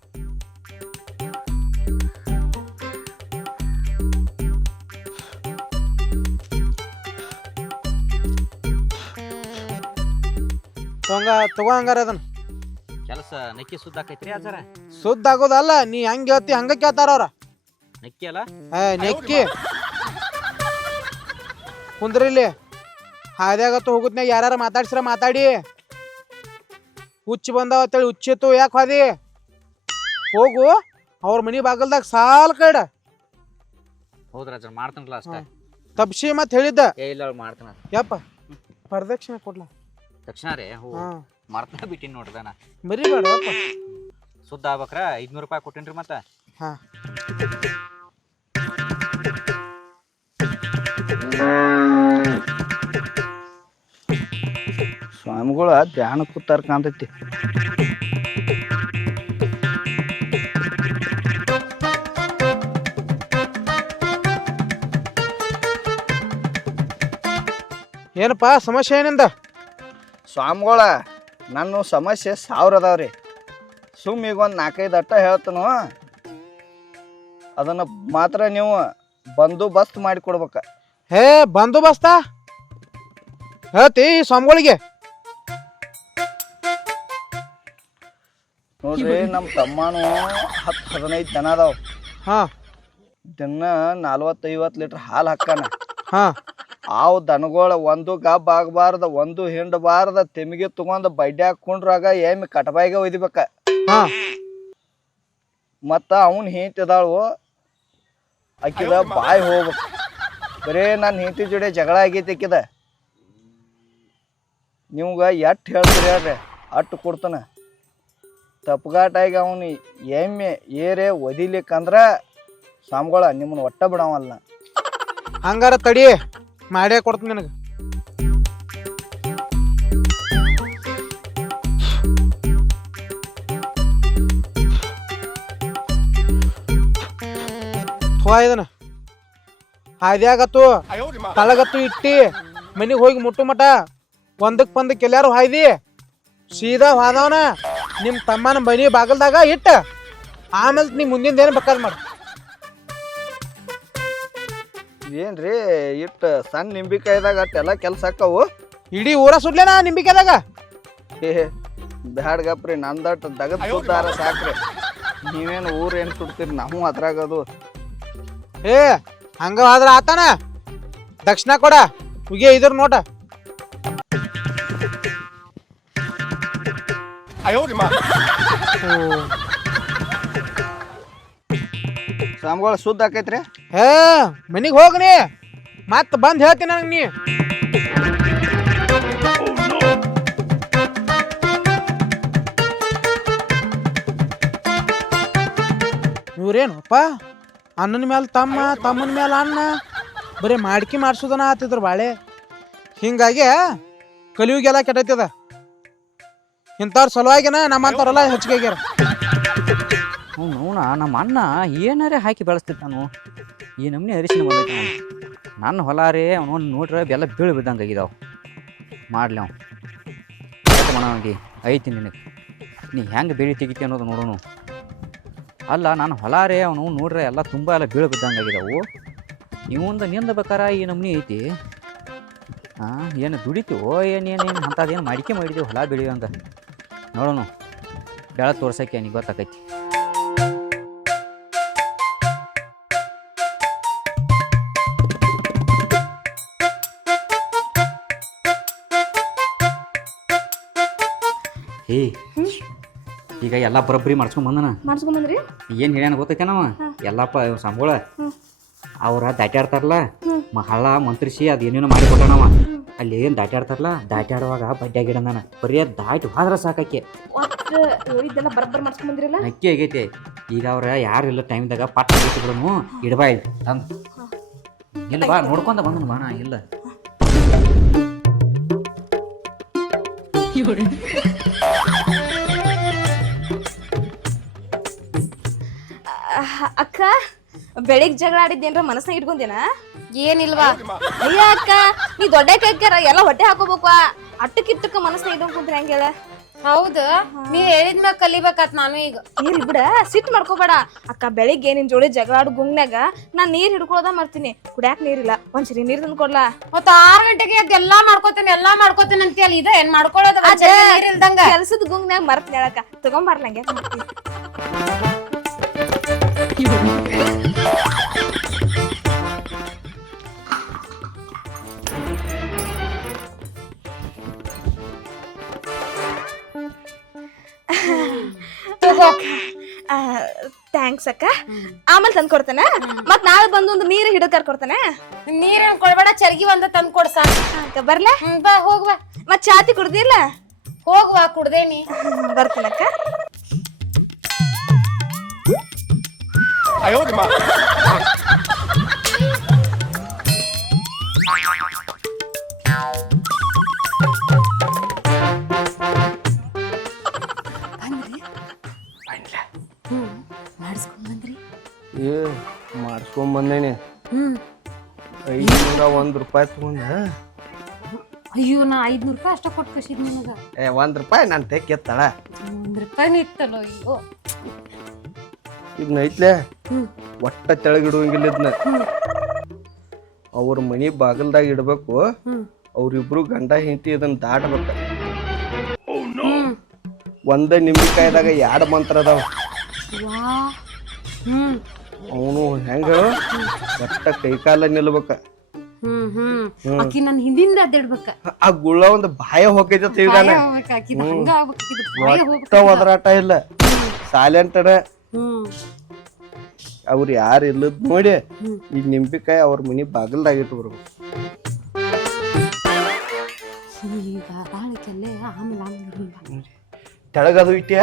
ತಗೋ ಹಂಗಾರ ಅದನ್ನ ಕೆಲಸ ನಕ್ಕಿ ಸುದ್ದಾಕೈತ್ರಿ ಅಜ್ಜಾರ. ಸುದ್ದ ಆಗೋದಲ್ಲ, ನೀ ಹೆಂಗ್ ಹೇಳ್ತಿ ಹಂಗ ಕೇಳ್ತಾರ ಅವ್ರ. ನಕ್ಕಿ ಅಲ್ಲ ನೆಕ್ಕಿ ಕುಂದ್ರಿ ಇಲ್ಲಿ. ಹಾದ್ಯಾಗತ್ತು ಹೋಗುತ್ನ್ಯಾಗ ಯಾರು ಮಾತಾಡ್ಸಿರ ಮಾತಾಡಿ. ಹುಚ್ಚಿ ಬಂದಾವ ಅಂತೇಳಿ ಹುಚ್ಚಿತ್ತು ಯಾಕೆ ಹಾದಿ ಹೋಗು. ಅವ್ರ ಮನಿ ಬಾಗಲ್ದಾಗ ಸಾಲ್ ಕೈಡ ಹೌದ್ರ ಅಜ್ಜಾರ, ಮಾಡ್ತಾನಲ್ಲ ಅಷ್ಟ. ತಪ್ಸಿ ಮತ್ ಹೇಳಿದ್ದ ಇಲ್ಲ ಮಾಡ್ತಾನ. ಯಪ್ಪ ಪ್ರದಕ್ಷಿಣೆ ಕೊಡ್ಲ ತಕ್ಷಣ ರೀ ಮಾಡ್ತಾನ ಬಿಟ್ಟಿನಿ ನೋಡ್ರಿ ನಾ. ಮರಿಬೇಡ ಯಪ್ಪ. ಸುದ್ದ ಆಗ್ಬೇಕ್ರ 500 ರೂಪಾಯಿ ಕೊಟ್ಟೇನ್ರಿ ಮತ್ತ. ಹಾ ಸ್ವಾಮಿಗಳ ಧ್ಯಾನ ಕೂತಾರ ಕಾಣ್ತೈತಿ. ಏನಪ್ಪ ಸಮಸ್ಯೆ ಏನಿಂದ? ಸ್ವಾಮಿಗಳ ನನ್ನ ಸಮಸ್ಯೆ 1000 ಅದಾವ್ರಿ. ಸುಮ್ ಈಗ ಒಂದು 4-5 ಅಟ್ಟ ಹೇಳ್ತನು, ಅದನ್ನ ಮಾತ್ರ ನೀವು ಬಂದೋಬಸ್ತ್ ಮಾಡಿ ಕೊಡ್ಬೇಕ. ಹೇ ಬಂದೋಬಸ್ತ ಹೇಳ್ತಿ ಈ ಸ್ವಾಮಿಗಳಿಗೆ? ನೋಡ್ರಿ ನಮ್ಮ ತಮ್ಮನು 10-15 ಜನ ಅದಾವ. ಹಾ ದಿನ 40-50 ಲೀಟರ್ ಹಾಲು ಹಾಕ್ಕಾನ. ಹಾ ಆವ್ ದನಗಳ ಒಂದು ಗಬ್ಬ ಆಗಬಾರ್ದ, ಒಂದು ಹಿಂಡಬಾರ್ದ, ತೆಮಿಗೆ ತಗೊಂಡ್ ಬಡ್ಡಿ ಹಾಕೊಂಡ್ರಾಗ ಏಮಿ ಕಟಬಾಯಿಗೆ ಒಯ್ದಿಬೇಕ. ಹಾ ಮತ್ತ ಅವನ್ ಹೆಂಡತಿದಾಳು, ಆಕಿದ ಬಾಯಿ ಹೋಗ್ಬೇಕು. ಬರೇ ನನ್ನ ಹೆಂಡತಿ ಜೋಡಿ ಜಗಳ ಆಗೈತಿ ಆಕಿದ. ನಿಮ್ಗ ಎಟ್ ಹೇಳ್ತೀರಿ ಹೇಳ್ರಿ ಅಟ್ಟು ಕೊಡ್ತಾನ. ತಪ್ಪಗಾಟಾಗಿ ಅವನು ಎಮ್ಮೆ ಏರೇ ಒದಿಲಿಕ್ಕಂದ್ರ ಸ್ವಾಮಿಗಳ ನಿಮ್ಮನ್ನ ಒಟ್ಟ ಬಿಡವಲ್ಲ. ಹಂಗಾರ ತಡಿ ಮಾಡೇ ಕೊಡ್ತೀನಿ ನಿನಗೆ. ಇದನ್ನ ಹಾದ್ಯಾಗತ್ತು ತಳಗತ್ತು ಇಟ್ಟಿ ಮನಿಗೆ ಹೋಗಿ ಮುಟ್ಟು ಮಟ ಒಂದಕ್ಕೆ ಪಂದಕ್ಕೆ ಎಲ್ಲಾರು ಹಾಯ್ದಿ ಸೀದಾ ಹಾದವನ ನಿಮ್ಮ ತಮ್ಮನ ಮನಿ ಬಾಗಲ್ದಾಗ ಇಟ್ಟ ಆಮೇಲೆ ನೀ ಮುಂದಿನ ಏನು ಬೇಕಾದ್ ಮಾಡ. ಏನ್ರಿ ಇಟ್ಟು ಸಣ್ಣ ನಿಂಬಿಕಾಯ್ದಾಗ ಅಟ್ಟೆಲ್ಲ ಕೆಲಸ ಆಕ್ಕವು. ಇಡೀ ಊರ ಸುಡ್ಲೇನಾ ನಿಂಬಿಕೆದಾಗ? ಏ ಬ್ಯಾಡ್ಗಪ್ರಿ, ನಂದಟ್ಟು ದಗದ್ ಸುದ್ದಾರ ಸಾಕ್ರಿ. ನೀವೇನು ಊರು ಏನು ಸುಡ್ತೀರಿ, ನಾವು ಅದ್ರಾಗದು. ಏ ಹಂಗ ಆದ್ರ ಆತಾನ ದಕ್ಷಿಣ ಕೊಡ ಉಗೆ ಇದ್ರ ನೋಟ. ಸ್ವಾಮಿಗಳ ಸುದ್ದ ಆಕೈತ್ರಿ. ಹೇ ಮನಿಗ್ ಹೋಗ್ನಿ ಮತ್ ಬಂದ್ ಹೇಳ್ತೀನಿ ನಂಗೆ ನೀ. ಇವ್ರೇನಪ್ಪ ಅಣ್ಣನ ಮೇಲೆ ತಮ್ಮ, ತಮ್ಮನ ಮೇಲೆ ಅಣ್ಣ, ಬರೀ ಮಾಡ್ಕಿ ಮಾಡ್ಸೋದನ ಆತಿದ್ರು ಬಾಳೆ. ಹಿಂಗಾಗಿ ಕಲಿಯುಗೆಲ್ಲ ಕೆಟ್ಟೈತದ. ಇಂಥವ್ರ ಸಲುವಾಗಿನ ನಮ್ಮಂಥವ್ರೆಲ್ಲ ಹೆಚ್ಚಿಗೆ ಆಗ್ಯಾರ. ನೋಣ ನಮ್ಮ ಅಣ್ಣ ಏನಾರೇ ಹಾಕಿ ಬೆಳೆಸ್ತಿದ್ದ ನಾನು. ಈ ನಮ್ನಿ ಅರಿಶಿನ ಬಂದೈತೆ ನಾನು. ನನ್ನ ಹೊಲ ರೀ ಅವನು ನೋಡ್ರೆ ಬೆಲ್ಲ ಬೀಳು ಬಿದ್ದಂಗೆ ಆಗಿದಾವ. ಮಾಡ್ಲಿ ಅವ ಮಣವಾಗಿ ಐತಿ ನಿನಗೆ, ನೀ ಹೆಂಗೆ ಬೆಳಿ ತೆಗಿತಿ ಅನ್ನೋದು ನೋಡೋನು. ಅಲ್ಲ ನಾನು ಹೊಲ ರೀ ಅವನು ನೋಡ್ರೆ ಎಲ್ಲ ತುಂಬ ಎಲ್ಲ ಬೀಳು ಬಿದ್ದಂಗೆ ಆಗಿದಾವು. ಇವಂದ ನಿಂದ ಬೇಕಾರ ಈ ನಮ್ನಿ ಐತಿ. ಹಾಂ ಏನು ದುಡಿತೀವೋ ಏನೇನು ಅಂಥದ್ದೇನು ಮಾಡಿಕೆ ಮಾಡಿದೆವು ಹೊಲ ಬೆಳೆಯೋ ಅಂತ ನೋಡೋನು. ಬೆಳೆ ತೋರ್ಸಕ್ಕೆ ನೀನು ಗೊತ್ತಾಕೈತಿ. ಏ ಈಗ ಎಲ್ಲ ಬರೋಬ್ಬರಿ ಮಾಡ್ಸ್ಕೊಂಬಂದ್ರಿ? ಏನು ಹೇಳ್ಯಾನ ಗೊತ್ತೈತೆ ನಾವ ಎಲ್ಲಪ್ಪ ಸಂಬಳ ಅವ್ರ ದಾಟ್ಯಾಡ್ತಾರಲ್ಲ ಹಳ್ಳ ಮಂತ್ರಿಸಿ ಅದು ಏನೇನೋ ಮಾಡಿಕೊಟ್ಟಾನವ. ಅಲ್ಲಿ ಏನು ದಾಟ್ಯಾಡ್ತಾರಲ್ಲ, ದಾಟ್ಯಾಡುವಾಗ ಬಡ್ಡಿ ಆಗಿಡಂದಾನ. ಬರೀ ದಾಟಿ ಹೋದ್ರೆ ಸಾಕಕ್ಕೆ ನಕ್ಕಿ ಆಗೈತೆ. ಈಗ ಅವ್ರ ಯಾರು ಇಲ್ಲ ಟೈಮ್ದಾಗ ಪಟ್ಟ ಬಿಡೋನು ಇಡಬಾ ಇಲ್ಲ ತಂದು ಇಲ್ಲ ಬಾ ನೋಡ್ಕೊಂಡ ಬಂದನು ಬಾಣ ಇಲ್ಲ. ಅಕ್ಕ ಬೆಳಿಗ್ ಜಗಳ ಆಡಿದ್ದೇನ್ರ ಮನಸ್ನಾಗ ಇಟ್ಕೊಂದೇನ? ಏನಿಲ್ವಾ? ಅಯ್ಯ ಅಕ್ಕ ನೀ ದೊಡ್ಡ ಕೈಕ್ಯಾರ ಎಲ್ಲ ಹೊಟ್ಟೆ ಹಾಕೋಬೇಕು. ಅಟ್ಟಕ್ಕಿಟ್ಟಕ್ಕ ಮನಸ್ನಾಗ ಇಟ್ಕೊಂಡ್ರೆ ಹೆಂಗ ಹೇಳ? ಹೌದು ನೀ ಹೇಳಿದ್ಮ್ಯಾಗ ಕಲಿಬೇಕಾತ್ ನಾನು ಈಗ. ನೀರ್ ಬಿಡ ಸಿಟ್ ಮಾಡ್ಕೋಬೇಡ ಅಕ್ಕ. ಬೆಳಿಗ್ಗೆ ನಿನ್ ಜೋಡಿ ಜಗಳಾಡು ಗುಂಗ್ನಾಗ ನಾನ್ ನೀರ್ ಹಿಡ್ಕೊಳ್ಳೋದ ಮಾಡ್ತೀನಿ. ಕುಡ್ಯಾಕ್ ನೀರಿಲ್ಲ, ಒಂದ್ಸರಿ ನೀರ್ ತಂದು ಕೊಡ್ಲಾ? ಮತ್ತ 6 ಗಂಟೆಗೆ ಎದ್ದು ಎಲ್ಲಾ ಮಾಡ್ಕೋತೀನಿ ಅಂತ ಹೇಳಿ ಇದ ಏನ್ ಮಾಡ್ಕೊಳ್ಳೋದು ನೀರ್ ಇಲ್ದಂಗ? ಕೆಲ್ಸದ ಗುಂಗ್ನಾಗ ಮರತ್ ಹೇಳಕ್ಕ ತಗೊಂಬರ್ಲಂಗೆ ಮಾಡ್ತೀನಿ. ಥ್ಯಾಂಕ್ಸ್ ಅಕ್ಕ. ಆಮೇಲೆ ತಂದು ಕೊಡ್ತೇನೆ. ಮತ್ ನಾಳೆ ಬಂದು ಒಂದು ನೀರು ಹಿಡಿದು ಕರ್ಕೊಡ್ತೇನೆ. ನೀರೇನ್ ಕೊಡ್ಬೇಡ, ಚರ್ಗಿ ಒಂದ ತಂದ್ ಕೊಡ್ಸ. ಅಕ್ಕ ಬರ್ಲಾ? ಬಾ ಹೋಗ್ವಾ. ಮತ್ ಚಾತಿ ಕುಡ್ದಿಲ್ಲ? ಹೋಗ್ವಾ ಕುಡ್ದೇನಿ. ಬರ್ತೀನಕ್ಕ. ಏ ಮಾಡಿಸ್ಕೊಂಡ್ ಬಂದೇನಿ. 501 ರೂಪಾಯಿ ತಗೊಂಡ. ಅಯ್ಯೋ ನಾ 500 ರೂಪಾಯಿ ಅಷ್ಟ ಕೊಟ್ಟು ಕಸಿದ್ ನಿನಗ. 1 ರೂಪಾಯಿ ನಾನು ತೆಕ್ಕೆತ್ತಾಳ. 1 ರೂಪಾಯಿ ಇತ್ತಲ್ಲ. ಅಯ್ಯೋ ಇದನ್ನ ಐತ್ಲೆ ಒಟ್ಟ ತೆಳಗಿಡುವಂಗಿಲ್ಲ. ಇದನ್ನ ಅವ್ರ ಮನಿ ಬಾಗಲ್ದಾಗ ಇಡ್ಬೇಕು. ಅವ್ರಿಬ್ರು ಗಂಡ ಹೆಂಡತಿ ಇದನ್ನ ದಾಟಬೇಕ. ಒಂದ ನಿಂಬಿಕಾಯ್ದಾಗ 2 ಮಂತ್ರ ಅದಾವ. ಅವನು ಹೆಂಗ ಒಟ್ಟ ಕೈಕಾಲ ನಿಲ್ಬೇಕ. ಆಕಿ ನನ್ ಹಿಂದಿಂದ ಅಡ್ಡಾಡ್ಬೇಕ. ಆ ಗುಳ್ಳ ಒಂದು ಬಾಯ ಹೋಗೈತೆ ಇದಾನೆ. ಒಟ್ಟ ಒದರಾಟ ಇಲ್ಲ, ಸೈಲೆಂಟ್ ಅಡ. ಅವ್ರು ಯಾರು ಇಲ್ಲದ್ ನೋಡಿ ಈ ನಿಂಬಿಕಾಯಿ ಅವ್ರ ಮನಿ ಬಾಗಲ್ದಾಗ ಇಟ್ಟು ಬರ್ಬೇಕು. ತೆಳಗದು ಇಟ್ಟಿಯ?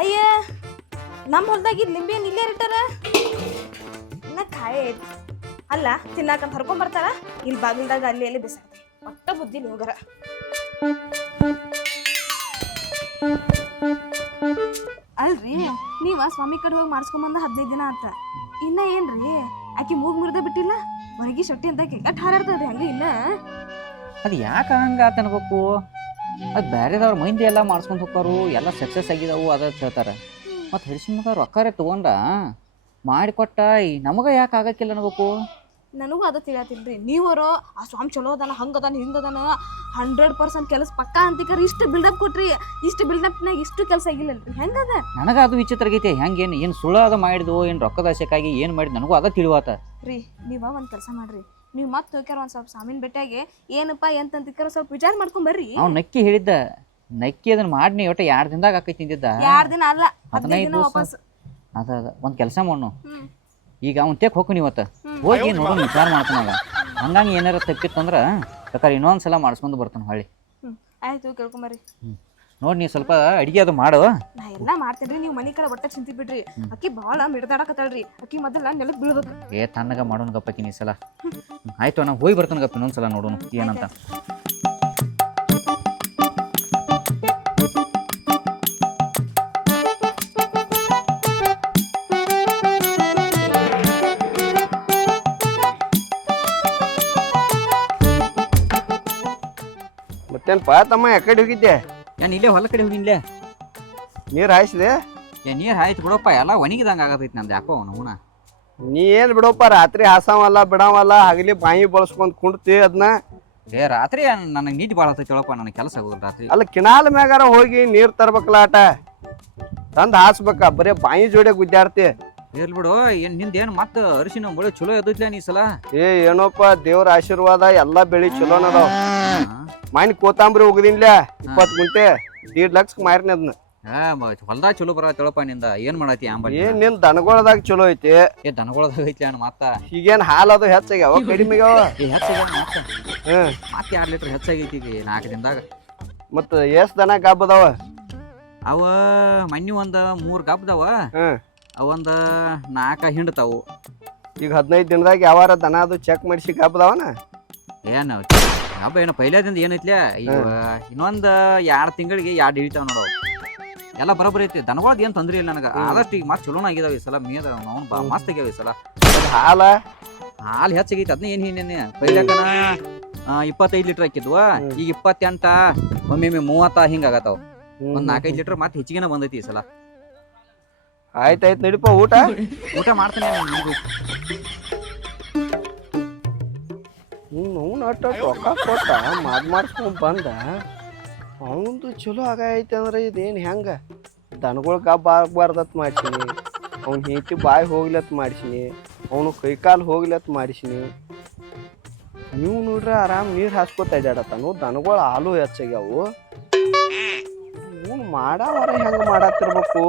ಅಯ್ಯ, ನಮ್ಮ ಹೊಲ್ದಾಗಿದ್ ನಿಂಬೆ ಇಲ್ಲೇ ಇರ್ತಾರ. ಇನ್ನ ಕಾಯಿ ಐತಿ ಅಲ್ಲ, ತಿನ್ನಾಕಂತ ಹರ್ಕೊಂಡ್ ಬರ್ತಾರ. ಇಲ್ಲಿ ಬಾಗಿಲ್ದಾಗ ಅಲ್ಲಿ ಎಲ್ಲಿ ಬಿಸಾಡ್ತಾರೆ. ಒಟ್ಟ ಬುದ್ಧಿ ಹೋಗರ. ಅಲ್ರಿ, ನೀವ ಸ್ವಾಮಿ ಕಡೆ ಹೋಗಿ ಮಾಡಿಸ್ಕೊಂಬಂದ 15 ದಿನ ಆತ. ಇನ್ನ ಏನ್ರಿ ಆಕಿ ಮೂಗ್ ಮುರಿದ ಬಿಟ್ಟಿಲ್ಲ? ಹೊರಗಿ ಶೊಟ್ಟಿ ಅಂತ ಕೆಟ್ಟ ಹಾರಾಡ್ತಾಳ್ರಿ. ಹಂಗ ಇನ್ನ ಅದು ಯಾಕೆ ಹಂಗ ಆತ ಅನ್ಬೇಕು? ಅದು ಬೇರೆದವ್ರ ಮಂದಿ ಎಲ್ಲ ಮಾಡ್ಸ್ಕೊಂಡ್ ಹೋಗ್ತಾರು, ಎಲ್ಲ ಸಕ್ಸಸ್ ಆಗಿದಾವು ಅದ ಹೇಳ್ತಾರೆ. ಮತ್ತು ಹರಿಸಿಮಗ ರೊಕ್ಕಾರೆ ತಗೊಂಡ ಮಾಡಿಕೊಟ್ಟ ನಮಗ ಯಾಕೆ ಆಗಕ್ಕಿಲ್ಲ ಅನ್ಬೇಕು? ನನಗೂ ಅದ ತಿಳಿಯತಿಲ್ರಿ. ನೀವರು ಆ ಸ್ವಾಮಿ ಚಲೋ ಅದಾನ, ಹಂಗದಾನ ಹಿಂಗದಾನ 100% ಕೆಲಸ ಪಕ್ಕಾ ಅಂತಿಕರ್. ಇಷ್ಟು ಬಿಲ್ಡಪ್ ಕೊಟ್ರಿ, ಇಷ್ಟು ಬಿಲ್ಡಪ್ನಾಗ ಇಷ್ಟು ಕೆಲಸ ಆಗಿಲ್ಲಲ್ರಿ. ಹೆಂಗದ? ನನಗ ಅದು ವಿಚಿತ್ರ ಆಗೈತಿ. ಹೆಂಗೇನು ಏನು ಸುಳ್ಳು ಅದ ಮಾಡಿದ್ವು, ಏನು ರೊಕ್ಕದ ಆಸೆಕ್ಕಾಗಿ ಏನು ಮಾಡಿದ್ ನನಗೂ ಅದ ತಿಳಿವಾತ ರೀ. ನೀವ ಒಂದ್ ಕೆಲಸ ಮಾಡ್ರಿ, ನೀವು ಮತ್ತೆ ಹೋಗ್ಯಾರ ಒಂದ್ ಸ್ವಲ್ಪ ಸ್ವಾಮಿನ ಭೇಟಿಯಾಗಿ ಏನಪ್ಪ ಎಂತಂತಿಕ್ಕಾರ ಸ್ವಲ್ಪ ವಿಚಾರ ಮಾಡ್ಕೊಂಡ್ ಬರ್ರಿ. ಅವ್ನು ನಕ್ಕಿ ಹೇಳಿದ್ದ, ನಕ್ಕಿ ಅದನ್ನ ಮಾಡಿನಿ ಒಟ್ಟ 2 ದಿನದಾಗ ಆಕೈತಿ ತಿಂದಿದ್ದ. 2 ದಿನ ಅಲ್ಲ, 15 ದಿನ 15 ವಾಪಸ್. ಅದ ಒಂದು ಕೆಲಸ ಮಾಡೋಣ. ಈಗ ಅವ್ನು ತೆಕ್ ಹೋಗ್ತೀನಿ ಇವತ್ತು, ಹೋಗಿ ನೋಡೋಣ, ವಿಚಾರ ಮಾಡ್ತಾನಾಗ. ಹಂಗಾಗಿ ಏನಾರ ತಪ್ಪಿತ್ತಂದ್ರ ಬೇಕಾದ್ರೆ ಇನ್ನೊಂದ್ಸಲ ಮಾಡಿಸ್ಕೊಂಡು ಬರ್ತಾನೆ ಹೊಳ್ಳಿ. ಆಯ್ತು, ಕೇಳ್ಕೊಂಬರ್ರಿ. ನೋಡಿ ನೀ ಸ್ವಲ್ಪ ಅಡಿಗೆ ಅದು ಮಾಡು. ನಾ ಎಲ್ಲಾ ಮಾಡ್ತೇನ್ರಿ, ನೀವು ಮನಿ ಕಡೆ ಒಟ್ಟ ಚಿಂತಿ ಬಿಡ್ರಿ. ಅಕ್ಕಿ ಬಾಳ ಮಿಡ್ದಾಡಕತ್ತಾಳ್ರಿ. ಅಕ್ಕಿ ಮೊದಲ ನೆಲಕ್ ಬೀಳ್ಬೇಕು. ತಣ್ಣಗ ಮಾಡೋಣ ಗಪ್ಪಕ್ಕಿ ಈ ಸಲ. ಆಯ್ತು, ನಾ ಹೋಗಿ ಬರ್ತಾನೆ ಗಪ್ಪ, ಇನ್ನೊಂದ್ಸಲ ನೋಡೋಣ ಏನಂತ. ಮತ್ತೇನ್ಪ ತಮ್ಮ ಯಾಕಡೆ ಹೋಗಿದ್ದೆ? ಏನ್ ಇಲ್ಲೇ ಹೊಲ ಕಡೆ ಹೋಗಿನ್ಲೇ. ನೀರ್ ಹಾಯಿಸಿದೆ? ನೀರು ಆಯ್ತು ಬಿಡಪ್ಪ, ಎಲ್ಲ ಒಣಗಿದಂಗೆ ಆಗತೈತಿ ನಂದು ಯಾಕೋ ನವನ. ನೀ ಏನ್ ಬಿಡಪ್ಪ, ರಾತ್ರಿ ಹಾಸವಲ್ಲ ಬಿಡವಲ್ಲ, ಹಗಲಿ ಬಾಯಿ ಬಳಸ್ಕೊಂಡ್ ಕುಂಡ್ತಿ ಅದನ್ನ. ರಾತ್ರಿ ನನಗೆ ನೀತಿ ಭಾಳ ಆಗ್ತೈತಿ ಹೇಳಪ್ಪ, ನನಗೆ ಕೆಲಸ ಆಗೋದಿಲ್ಲ ರಾತ್ರಿ. ಅಲ್ಲ ಕಿನಾಲ್ ಮ್ಯಾಗಾರ ಹೋಗಿ ನೀರ್ ತರ್ಬೇಕಲ್ಲ ಆಟ ತಂದ್ ಹಾಸ್ಬೇಕ, ಬರೇ ಬಾಯಿ ಜೋಡಿ ಗುದ್ದಾಡ್ತಿ. ಇರ್ಲಿ ಬಿಡು. ನಿಂದೇನು ಮತ್ತೆ ಅರಿಶಿನ ಬೆಳೆ ಚಲೋ ಎದ್ದೈತ್ಲ ನೀ ಸಲ. ಏನೋಪ್ಪ, ದೇವ್ರ ಆಶೀರ್ವಾದ ಎಲ್ಲಾ ಬೆಳಿ ಚಲೋನದಾವ. ಮೈನ್ ಕೋತಂಬರಿ ಹೋಗದಿನ್ಲ 20 ಗುಂಟೆ 1.5 ಲಕ್ಷ ಮಾರಿನಿ ಅದನ್ನ. ಹೊಲ್ದಾಗ ಚಲೋ ಬರತ್ತೇಳಪ್ಪ ನಿಂದ. ಏನ್ ಮಾಡತಿ ಆಂಬಲಿ? ಏನ್ ನಿನ್ ದನಗೊಳದಾಗ ಚಲೋ ಐತಿ. ದನಗೊಳದಾಗ ಐತಿ ಅಣ್ಣ. ಮತ್ತ ಈಗೇನ್ ಹಾಲ್ ಅದು ಹೆಚ್ಚಾಗ್ಯಾವ ಕಡಿಮೆ ಆಗ್ಯಾವ? ಮತ್ತೆ 2 ಲೀಟರ್ ಹೆಚ್ಚಾಗೈತಿ ಈಗ 4 ದಿನದಾಗ. ಮತ್ತ ಎಷ್ಟ್ ದನ ಗಬ್ಬದಾವ? ಅವ ಮಣ್ಣಿ ಒಂದ 3 ಗಬ್ಬದವ. ಅವಂದ 4 ಹಿಂಡ್ತಾವು. ಈಗ 15 ದಿನದಾಗ ಯಾವಾರ ದನ ಅದು ಚೆಕ್ ಮಾಡಿಸಿ ಗಬ್ಬದಾವನ? ಏನು ಹಬ್ಬ ಏನು ಪೈಲಾದಿಂದ ಏನೈತ್ಲೆ ಈಗ ಇನ್ನೊಂದು 2 ತಿಂಗಳಿಗೆ 2 ಇಳಿತಾವ ನೋಡು ಎಲ್ಲ ಬರೋಬ್ಬರಿ ಐತಿ ದನಗಳದ್ ಏನ್ ತೊಂದ್ರೆ ಇಲ್ಲ ನನಗೆ ಆದಷ್ಟು ಈಗ ಮತ್ತೆ ಚಲೋನ ಆಗಿದಾವ ಈ ಸಲ ಮೇದ ಅವ್ನು ಮಸ್ತ್ ಆಗ್ಯಾವ ಈ ಸಲ ಹಾಲ ಹಾಲು ಹೆಚ್ಚಾಗೈತಿ ಅದನ್ನ ಏನ್ ಹಿಂದೇನೆ ಪೈಲಾಕನ 25 ಲೀಟರ್ ಹಾಕಿದ್ವ ಈಗ 28 ಒಮ್ಮೆ 30 ಹಿಂಗಾಗತ್ತಾವ ಒಂದ್ 4-5 ಲೀಟರ್ ಮತ್ತೆ ಹೆಚ್ಚಿಗೆನ ಬಂದೈತಿ ಈ ಸಲ ಆಯ್ತಾಯ್ತು ನಡಿಪ ಊಟ ಮಾಡ್ತೀನಿ ಅವ್ನು ಅಟ್ಟ ರೊಕ್ಕ ಕೊಟ್ಟ ಮಾಡಿಸ್ಕೊಂಡ್ ಬಂದ ಅವನದು ಚಲೋ ಆಗೈತೆ ಅಂದ್ರೆ ಇದೇನು ಹೆಂಗ ದನಗಳ ಗಬ್ಬ ಆಗ್ಬಾರ್ದತ್ ಮಾಡ್ಸೀನಿ ಅವ್ನ ಹೆಂಡತಿ ಬಾಯಿ ಹೋಗ್ಲತ್ ಮಾಡ್ಸೀನಿ ಅವನು ಕೈಕಾಲು ಹೋಗ್ಲತ್ ಮಾಡಿಸೀನಿ ನೀವು ನೋಡ್ರಿ ಆರಾಮ್ ನೀರು ಹಾಸ್ಕೊತ ಇದ್ದಾಡತ್ತಾನು ದನಗಳು ಹಾಲು ಹೆಚ್ಚಾಗ್ಯಾವು ಇವನು ಮಾಡಾವರ ಹೆಂಗೆ ಮಾಡತ್ತಿರ್ಬೇಕು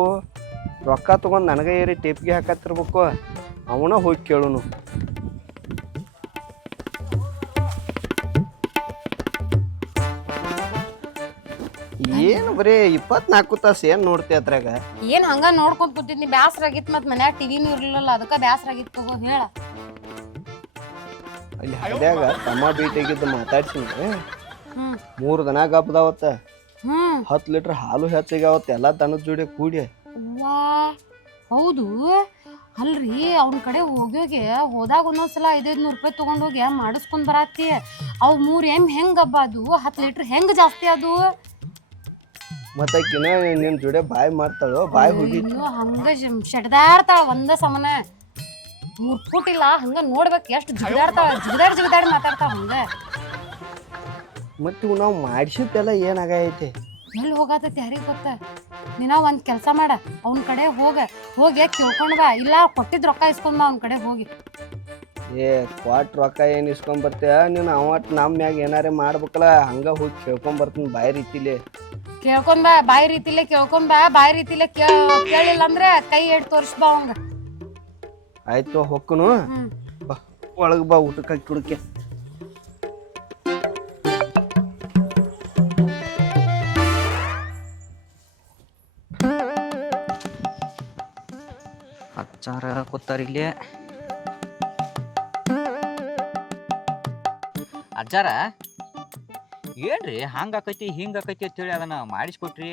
ರೊಕ್ಕ ತೊಗೊಂಡು ನನಗೆ ಏರಿ ಟೇಪ್ಗೆ ಹಾಕತ್ತಿರ್ಬೇಕು ಅವನ ಹೋಗಿ ಕೇಳುನು ಏನು ಬರೀ 24 ತಾಸು ಏನ್ ನೋಡ್ತಿ ಅದ್ರಾಗ ಏನ್ ಹಂಗ ನೋಡ್ಕೊಂಡ್ ಕೂತಿದ್ನಿ ಬ್ಯಾಸರ ಆಗಿತ್ ಮತ್ ಮನ್ಯಾಗ ಟಿವಿನೂ ಇರ್ಲಿಲ್ಲ ಅದಕ್ಕ ಬ್ಯಾಸರ ಆಗಿತ್ತು ತಗೋ ಹೇಳ ಅಲ್ಲಿ ಹಳ್ಯಾಗ ತಮ್ಮ ಭೇಟಿಯಾಗಿದ್ದು ಮಾತಾಡ್ಸಿನಿ ಹ್ಮ್ 3 ದನ ಗಬ್ಬದಾವತ್ತ ಹ್ಮ್ 10 ಲೀಟರ್ ಹಾಲು ಹೆಚ್ಚಾಗ್ಯಾವತ್ತ ಎಲ್ಲಾ ದನದ ಜೋಡಿ ಕೂಡಿ ವಾ ಹೌದು ಅಲ್ರಿ ಅವ್ನ ಕಡೆ ಹೋದಾಗ ಒಂದೊಂದ್ಸಲ 500 ರೂಪಾಯಿ ತಗೊಂಡೋಗಿ ಮಾಡಿಸ್ಕೊಂಡ್ ಬರತ್ತಿ ಅವ್ 3 ಎಮ್ ಹೆಂಗ್ ಹಬ್ಬ ಅದು 10 ಲೀಟರ್ ಹೆಂಗ್ ಜಾಸ್ತಿ ಅದು ಮತ್ತ ನಿನ್ ಜೋಡಿ ಬಾಯಿ ಮಾಡ್ತಾಳೋ ಬಾಯಿ ಹೋಗಿ ಹಂಗ ಶೆಡ್ದಾಡ್ತಾಳ ಒಂದ ಸಮನ 3 ಫುಟ್ ಇಲ್ಲ ಹಂಗ ನೋಡ್ಬೇಕು ಎಷ್ಟು ಜಿಗದಾಡ್ತಾಳ ಜಿಗದಾಡಿ ಮಾತಾಡ್ತಾಳ ಹಂಗ ಮತ್ತೆ ನಾವು ಮಾಡಿಸಿದ್ದೆಲ್ಲ ಏನಾಗೈತಿ ಎಲ್ಲಿ ಹೋಗತೈತಿ ಯಾರಿಗ್ ಗೊತ್ತ ನೀನ ಒಂದ್ ಕೆಲ್ಸ ಮಾಡ ಅವ್ನ ಕಡೆ ಹೋಗಿ ಕೇಳ್ಕೊಂಡ್ ಬಾ ಇಲ್ಲ ಕೊಟ್ಟಿದ್ ರೊಕ್ಕ ಇಸ್ಕೊಂಡ್ ಬಾ ಅವ್ನ ಕಡೆ ಹೋಗಿ ಕ್ವಾಟ್ ರೊಕ್ಕ ಏನ್ ಇಸ್ಕೊಂಡ್ ಬರ್ತೀಯ ನೀನು ಅವಟ್ ನಮ್ ಮ್ಯಾಗ ಏನಾರೇ ಮಾಡ್ಬೇಕಲ್ಲ ಹಂಗ ಹೋಗಿ ಕೇಳ್ಕೊಂಡ್ ಬರ್ತೀನಿ ಬಾಯಿ ರೀತಿಲಿ ಕೇಳ್ಕೊಂಡ್ ಬಾ ಬಾಯಿ ರೀತಿಲೆ ಕೇಳ್ಕೊಂಡ್ ಬಾ ಬಾಯಿ ರೀತಿಲೆ ಕೇಳಿಲ್ಲ ಅಂದ್ರೆ ಕೈ ಎಡ್ ತೋರ್ಸ್ ಬಾ ಅವಂಗ ಆಯ್ತು ಹೊಕ್ಕನು ಒಳಗ್ ಬಾ ಊಟಕ್ಕೆ ಹಾಕಿ ಕುಡಕ್ಕೆ ಅಚ್ಚಾರ ಕೂತಾರ ಇಲ್ಲಿ ಅಜ್ಜಾರ ಏನ್ರಿ ಹಂಗಾಕೈತಿ ಹಿಂಗಾಕೈತಿ ಅಂತೇಳಿ ಅದನ್ನ ಮಾಡಿಸ್ಕೊಟ್ರಿ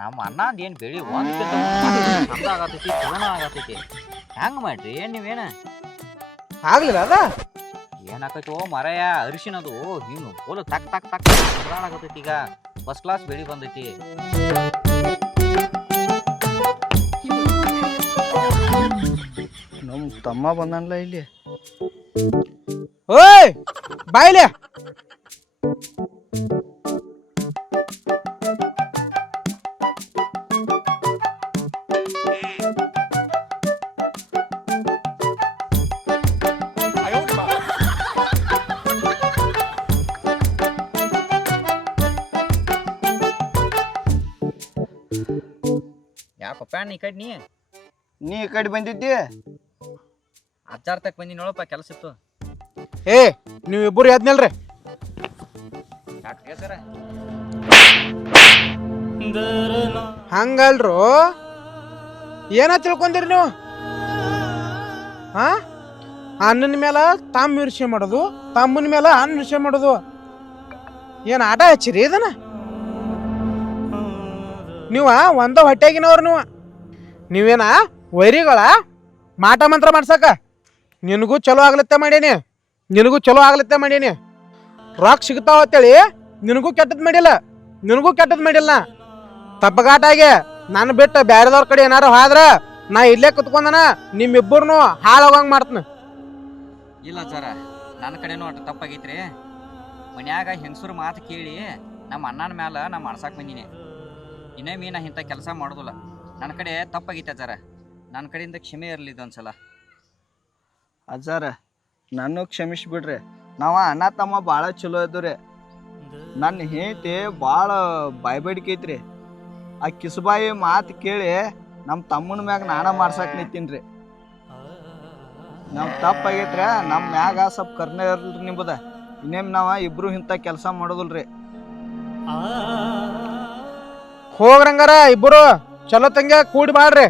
ನಮ್ಮ ಅನ್ನಂದ ಏನ್ ಬೆಳಿ ಒಂದ್ ಆಗತೈತಿ ಚಲೋನ ಆಗತೈತಿ ಹೆಂಗ ಮಾಡ್ರಿ ನೀವೇನ ಆಗ್ಲಿಲ್ಲ ಅದ ಏನಾಕೈತಿ ಓ ಮರಯ ಅರಿಶಿನದು ಹಿಂಗ ಫುಲ್ ತಕ್ ಆಗತೈತಿ ಈಗ ಫಸ್ಟ್ ಕ್ಲಾಸ್ ಬೆಳಿ ಬಂದೈತಿ ನಮ್ ತಮ್ಮ ಬಂದನ್ಲ ಇಲ್ಲಿ ಓಯ್ ಬಾಯ್ಲೆ ಯಾಕಪ್ಪ ಈ ಕಡೆ ನೀ ಈ ಕಡೆ ಬಂದಿದ್ದಿ ಅಜ್ಜಾರ ತಕ್ ಬಂದಿ ನೋಡಪ್ಪ ಕೆಲಸ ಇತ್ತು ನೀವಿಬ್ಬರು ಎದ್ನಲ್ರಿ ಯಾಕೆ ಸರ ಹಂಗಲ್ರು ಏನ ತಿಳ್ಕೊಂದಿರಿ ನೀವು ಅಣ್ಣನ ಮೇಲೆ ತಮ್ಮ ಇರ್ಷೆ ಮಾಡೋದು ತಮ್ಮನ ಮೇಲೆ ಅಣ್ಣ ಇರ್ಷೆ ಮಾಡೋದು ಏನ್ ಆಟ ಹಚ್ಚಿರಿ ಇದನ್ನ ನೀವ ಒಂದ ಹೊಟ್ಟೆಗಿನವ್ರು ನೀವೇನ ವೈರಿಗಳ ಮಾಟ ಮಂತ್ರ ಮಾಡ್ಸಕ ನಿನಗೂ ಚಲೋ ಆಗ್ಲತ್ತೆ ಮಾಡೀನಿ ರೊಕ್ಕ ಸಿಗ್ತಾವ ಅಂತೇಳಿ ನಿನಗೂ ಕೆಟ್ಟದ್ ಮಾಡಿಲ್ಲ ತಪ್ಪಗಾಟಾಗೆ ನಾನು ಬಿಟ್ಟು ಬ್ಯಾರೆದವ್ರ ಕಡೆ ಏನಾರು ಹೋದ್ರ ನಾ ಇಲ್ಲೇ ಕುತ್ಕೊಂಡನ ನಿಮ್ಮಿಬ್ಬರನು ಹಾಳಾಗಂಗ್ ಮಾಡ್ತೀನಿ ಇಲ್ಲ ಸರ ನನ್ನ ಕಡೆನೂ ಅಷ್ಟು ತಪ್ಪಾಗೈತ್ರಿ ಮನ್ಯಾಗ ಹೆಂಗಸರು ಮಾತು ಕೇಳಿ ನಮ್ಮ ಅಣ್ಣನ ಮ್ಯಾಲ ನಾ ಮಾಡ್ಸಾಕ್ ಬಂದೀನಿ ಇನ್ನೊಮ್ಮೆ ನಾ ಇಂಥ ಕೆಲಸ ಮಾಡೋದಿಲ್ಲ ನನ್ನ ಕಡೆ ತಪ್ಪಾಗೈತೆ ಅಜ್ಜಾರ ನನ್ನ ಕಡೆಯಿಂದ ಕ್ಷಮೆ ಇರಲಿ ಇದೊಂದ್ಸಲ ಅಜ್ಜಾರ ನಾನು ಕ್ಷಮಿಸ್ಬಿಡ್ರಿ ನಾವ ಅಣ್ಣ ತಮ್ಮ ಭಾಳ ಚಲೋ ಇದ್ದುರಿ ನನ್ನ ಹೆಂಡತಿ ಭಾಳ ಬಾಯ್ಬೇಡಿಕೆ ಐತ್ರಿ ಆ ಕಿಸಬಾಯಿ ಮಾತು ಕೇಳಿ ನಮ್ಮ ತಮ್ಮನ ಮ್ಯಾಗ ನಾನ ಮಾಡ್ಸಕ್ ನಿಂತೀನ್ರಿ ನಾವು ತಪ್ಪಾಗೈತ್ರಿ ನಮ್ಮ ಮ್ಯಾಗ ಸ್ವಲ್ಪ ಕರ್ನೆ ಇರಲ್ರಿ ನಿಂಬುದ ಇನ್ನೇಮ್ ನಾವ ಇಬ್ರು ಇಂಥ ಕೆಲಸ ಮಾಡೋದಿಲ್ರಿ ಹೋಗ್ರಂಗಾರ ಇಬ್ಬರು ಚಲೋ ತಂಗ ಕೂಡಿ ಮಾಡ್ರಿ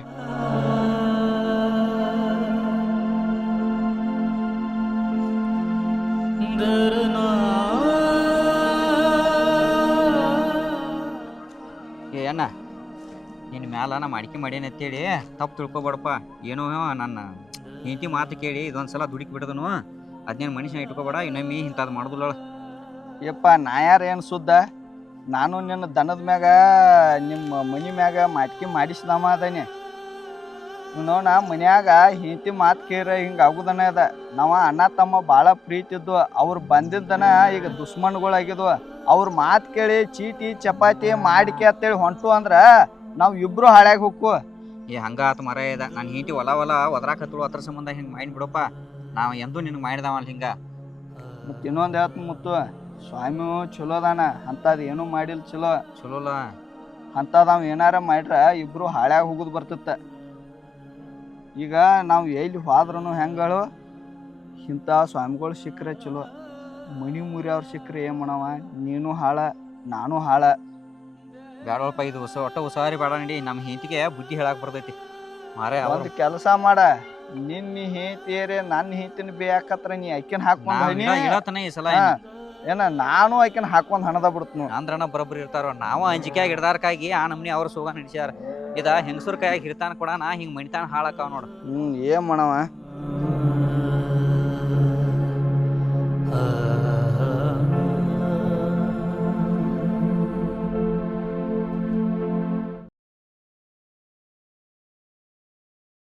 ಮ್ಯಾಲ ನಾ ಮಾಡಿಕೆ ಮಾಡೇನಿ ಅಂತೇಳಿ ತಪ್ಪು ತಿಳ್ಕೊಬೇಡಪ್ಪ. ಏನೋ ನನ್ನ ಹೆಂಡತಿ ಮಾತು ಕೇಳಿ ಇದೊಂದ್ಸಲ ದುಡುಕಿ ಬಿಡದನು. ಅದ್ನೇನು ಮನುಷ್ಯನ ಇಟ್ಕೋಬೇಡ, ಇನ್ನೊಮ್ಮೆ ಇಂಥದ್ದು ಮಾಡೋದಿಲ್ಲ. ಯಪ್ಪ ನಾ ಯಾರು ಏನು ಸುದ್ದ? ನಾನು ನಿನ್ನ ದನದ ಮ್ಯಾಗ ನಿಮ್ಮ ಮನಿ ಮ್ಯಾಗ ಮಾಟ್ಕಿ ಮಾಡಿಸಿದಮ್ಮ ಅದಾನೆ. ನಾ ಮನ್ಯಾಗ ಹೆಂಡತಿ ಮಾತು ಕೇರ ಹಿಂಗೆ ಆಗುದನ ಅದ. ನಾವು ಅಣ್ಣ ತಮ್ಮ ಭಾಳ ಪ್ರೀತಿ ಇದ್ವು. ಅವ್ರು ಬಂದಿದ್ದನ ಈಗ ದುಶ್ಮನ್ಗಳಾಗಿದ್ವು. ಅವ್ರ ಮಾತು ಕೇಳಿ ಚೀಟಿ ಚಪಾತಿ ಮಾಡಿಕೆ ಅಂತೇಳಿ ಹೊಂಟು ಅಂದ್ರೆ ನಾವು ಇಬ್ರು ಹಾಳ್ಯಾಗ ಹೋಗ್ಕು. ಹಂಗ ಆತ ಮರ ಇದ. ನನ್ನ ಹೆಂಡತಿ ಹೊಲ ಒದರಾಕತ್ತಳು, ಅದ್ರ ಸಂಬಂಧ ಹಿಂಗೆ ಮಾಡಿ ಬಿಡಪ್ಪ. ನಾವು ಎಂದೂ ನಿನಗೆ ಮಾಡಿದವಲ್ಲ ಹಿಂಗೆ. ಮತ್ತು ಇನ್ನೊಂದು ಹೇಳ್ತು ಮುತ್ತು, ಸ್ವಾಮಿ ಚಲೋ ಅದಾನ, ಅಂಥದ್ದು ಏನೂ ಮಾಡಿಲ್ಲ. ಚಲೋಲ್ಲ ಅಂಥದ್ದು ಅವ್ ಏನಾರ ಮಾಡ್ರ ಇಬ್ರು ಹಾಳ್ಯಾಗ ಹೋಗುದು ಬರ್ತಿತ್ತ. ಈಗ ನಾವು ಎಲ್ಲಿ ಹೋದ್ರೂ ಹೆಂಗಳು ಇಂಥ ಸ್ವಾಮಿಗಳು ಸಿಕ್ಕರೆ ಚಲೋ. ಮನಿ ಮುರಿಯವ್ರು ಸಿಕ್ಕರೆ ಏನು ಮಾಡವ? ನೀನು ಹಾಳ, ನಾನು ಹಾಳ. ಬ್ಯಾಡವಲ್ಪ, ಇದು ಒಟ್ಟ ಉಸಾರಿ ಬೇಡ ನಡಿ. ನಮ್ಮ ಹೆಂಡತಿಗೆ ಬುದ್ಧಿ ಹೇಳಕ್ ಬರ್ತೈತಿ ಮಾರೇ. ಒಂದು ಕೆಲಸ ಮಾಡ, ನಿನ್ನ ಹೆಂಡತಿಯರೇ ನನ್ನ ಹೆಂಡತಿನ ಬೇಯಾಕತ್ರ ನೀ ಅಕ್ಕಿನ ಹಾಕೊಂಡು ಇಳತನ ಈ ಸಲ ಏನ ನಾನು ಆಕಿನ ಹಾಕೊಂಡ್ ಹಣದ ಬಿಡ್ತನು ಅಂದ್ರನ ಬರೋಬ್ಬರಿ ಇರ್ತಾರ. ನಾವು ಅಂಜಿಕೆಯಾಗಿ ಹಿಡ್ದಾರ್ಕಾಗಿ ಆ ನಮ್ನಿ ಅವ್ರ ಸೋಗ ನಡೆಸ್ಯಾರ. ಇದ ಹೆಂಗಸೂರ್ ಕೈಯಾಗಿ ಹಿಡ್ತಾನ ಕೂಡ ನಾ ಹಿಂಗ್ ಮಣಿತಾನ ಹಾಳಾಕಾವ ನೋಡು. ಏನ್ ಮಾಡವ?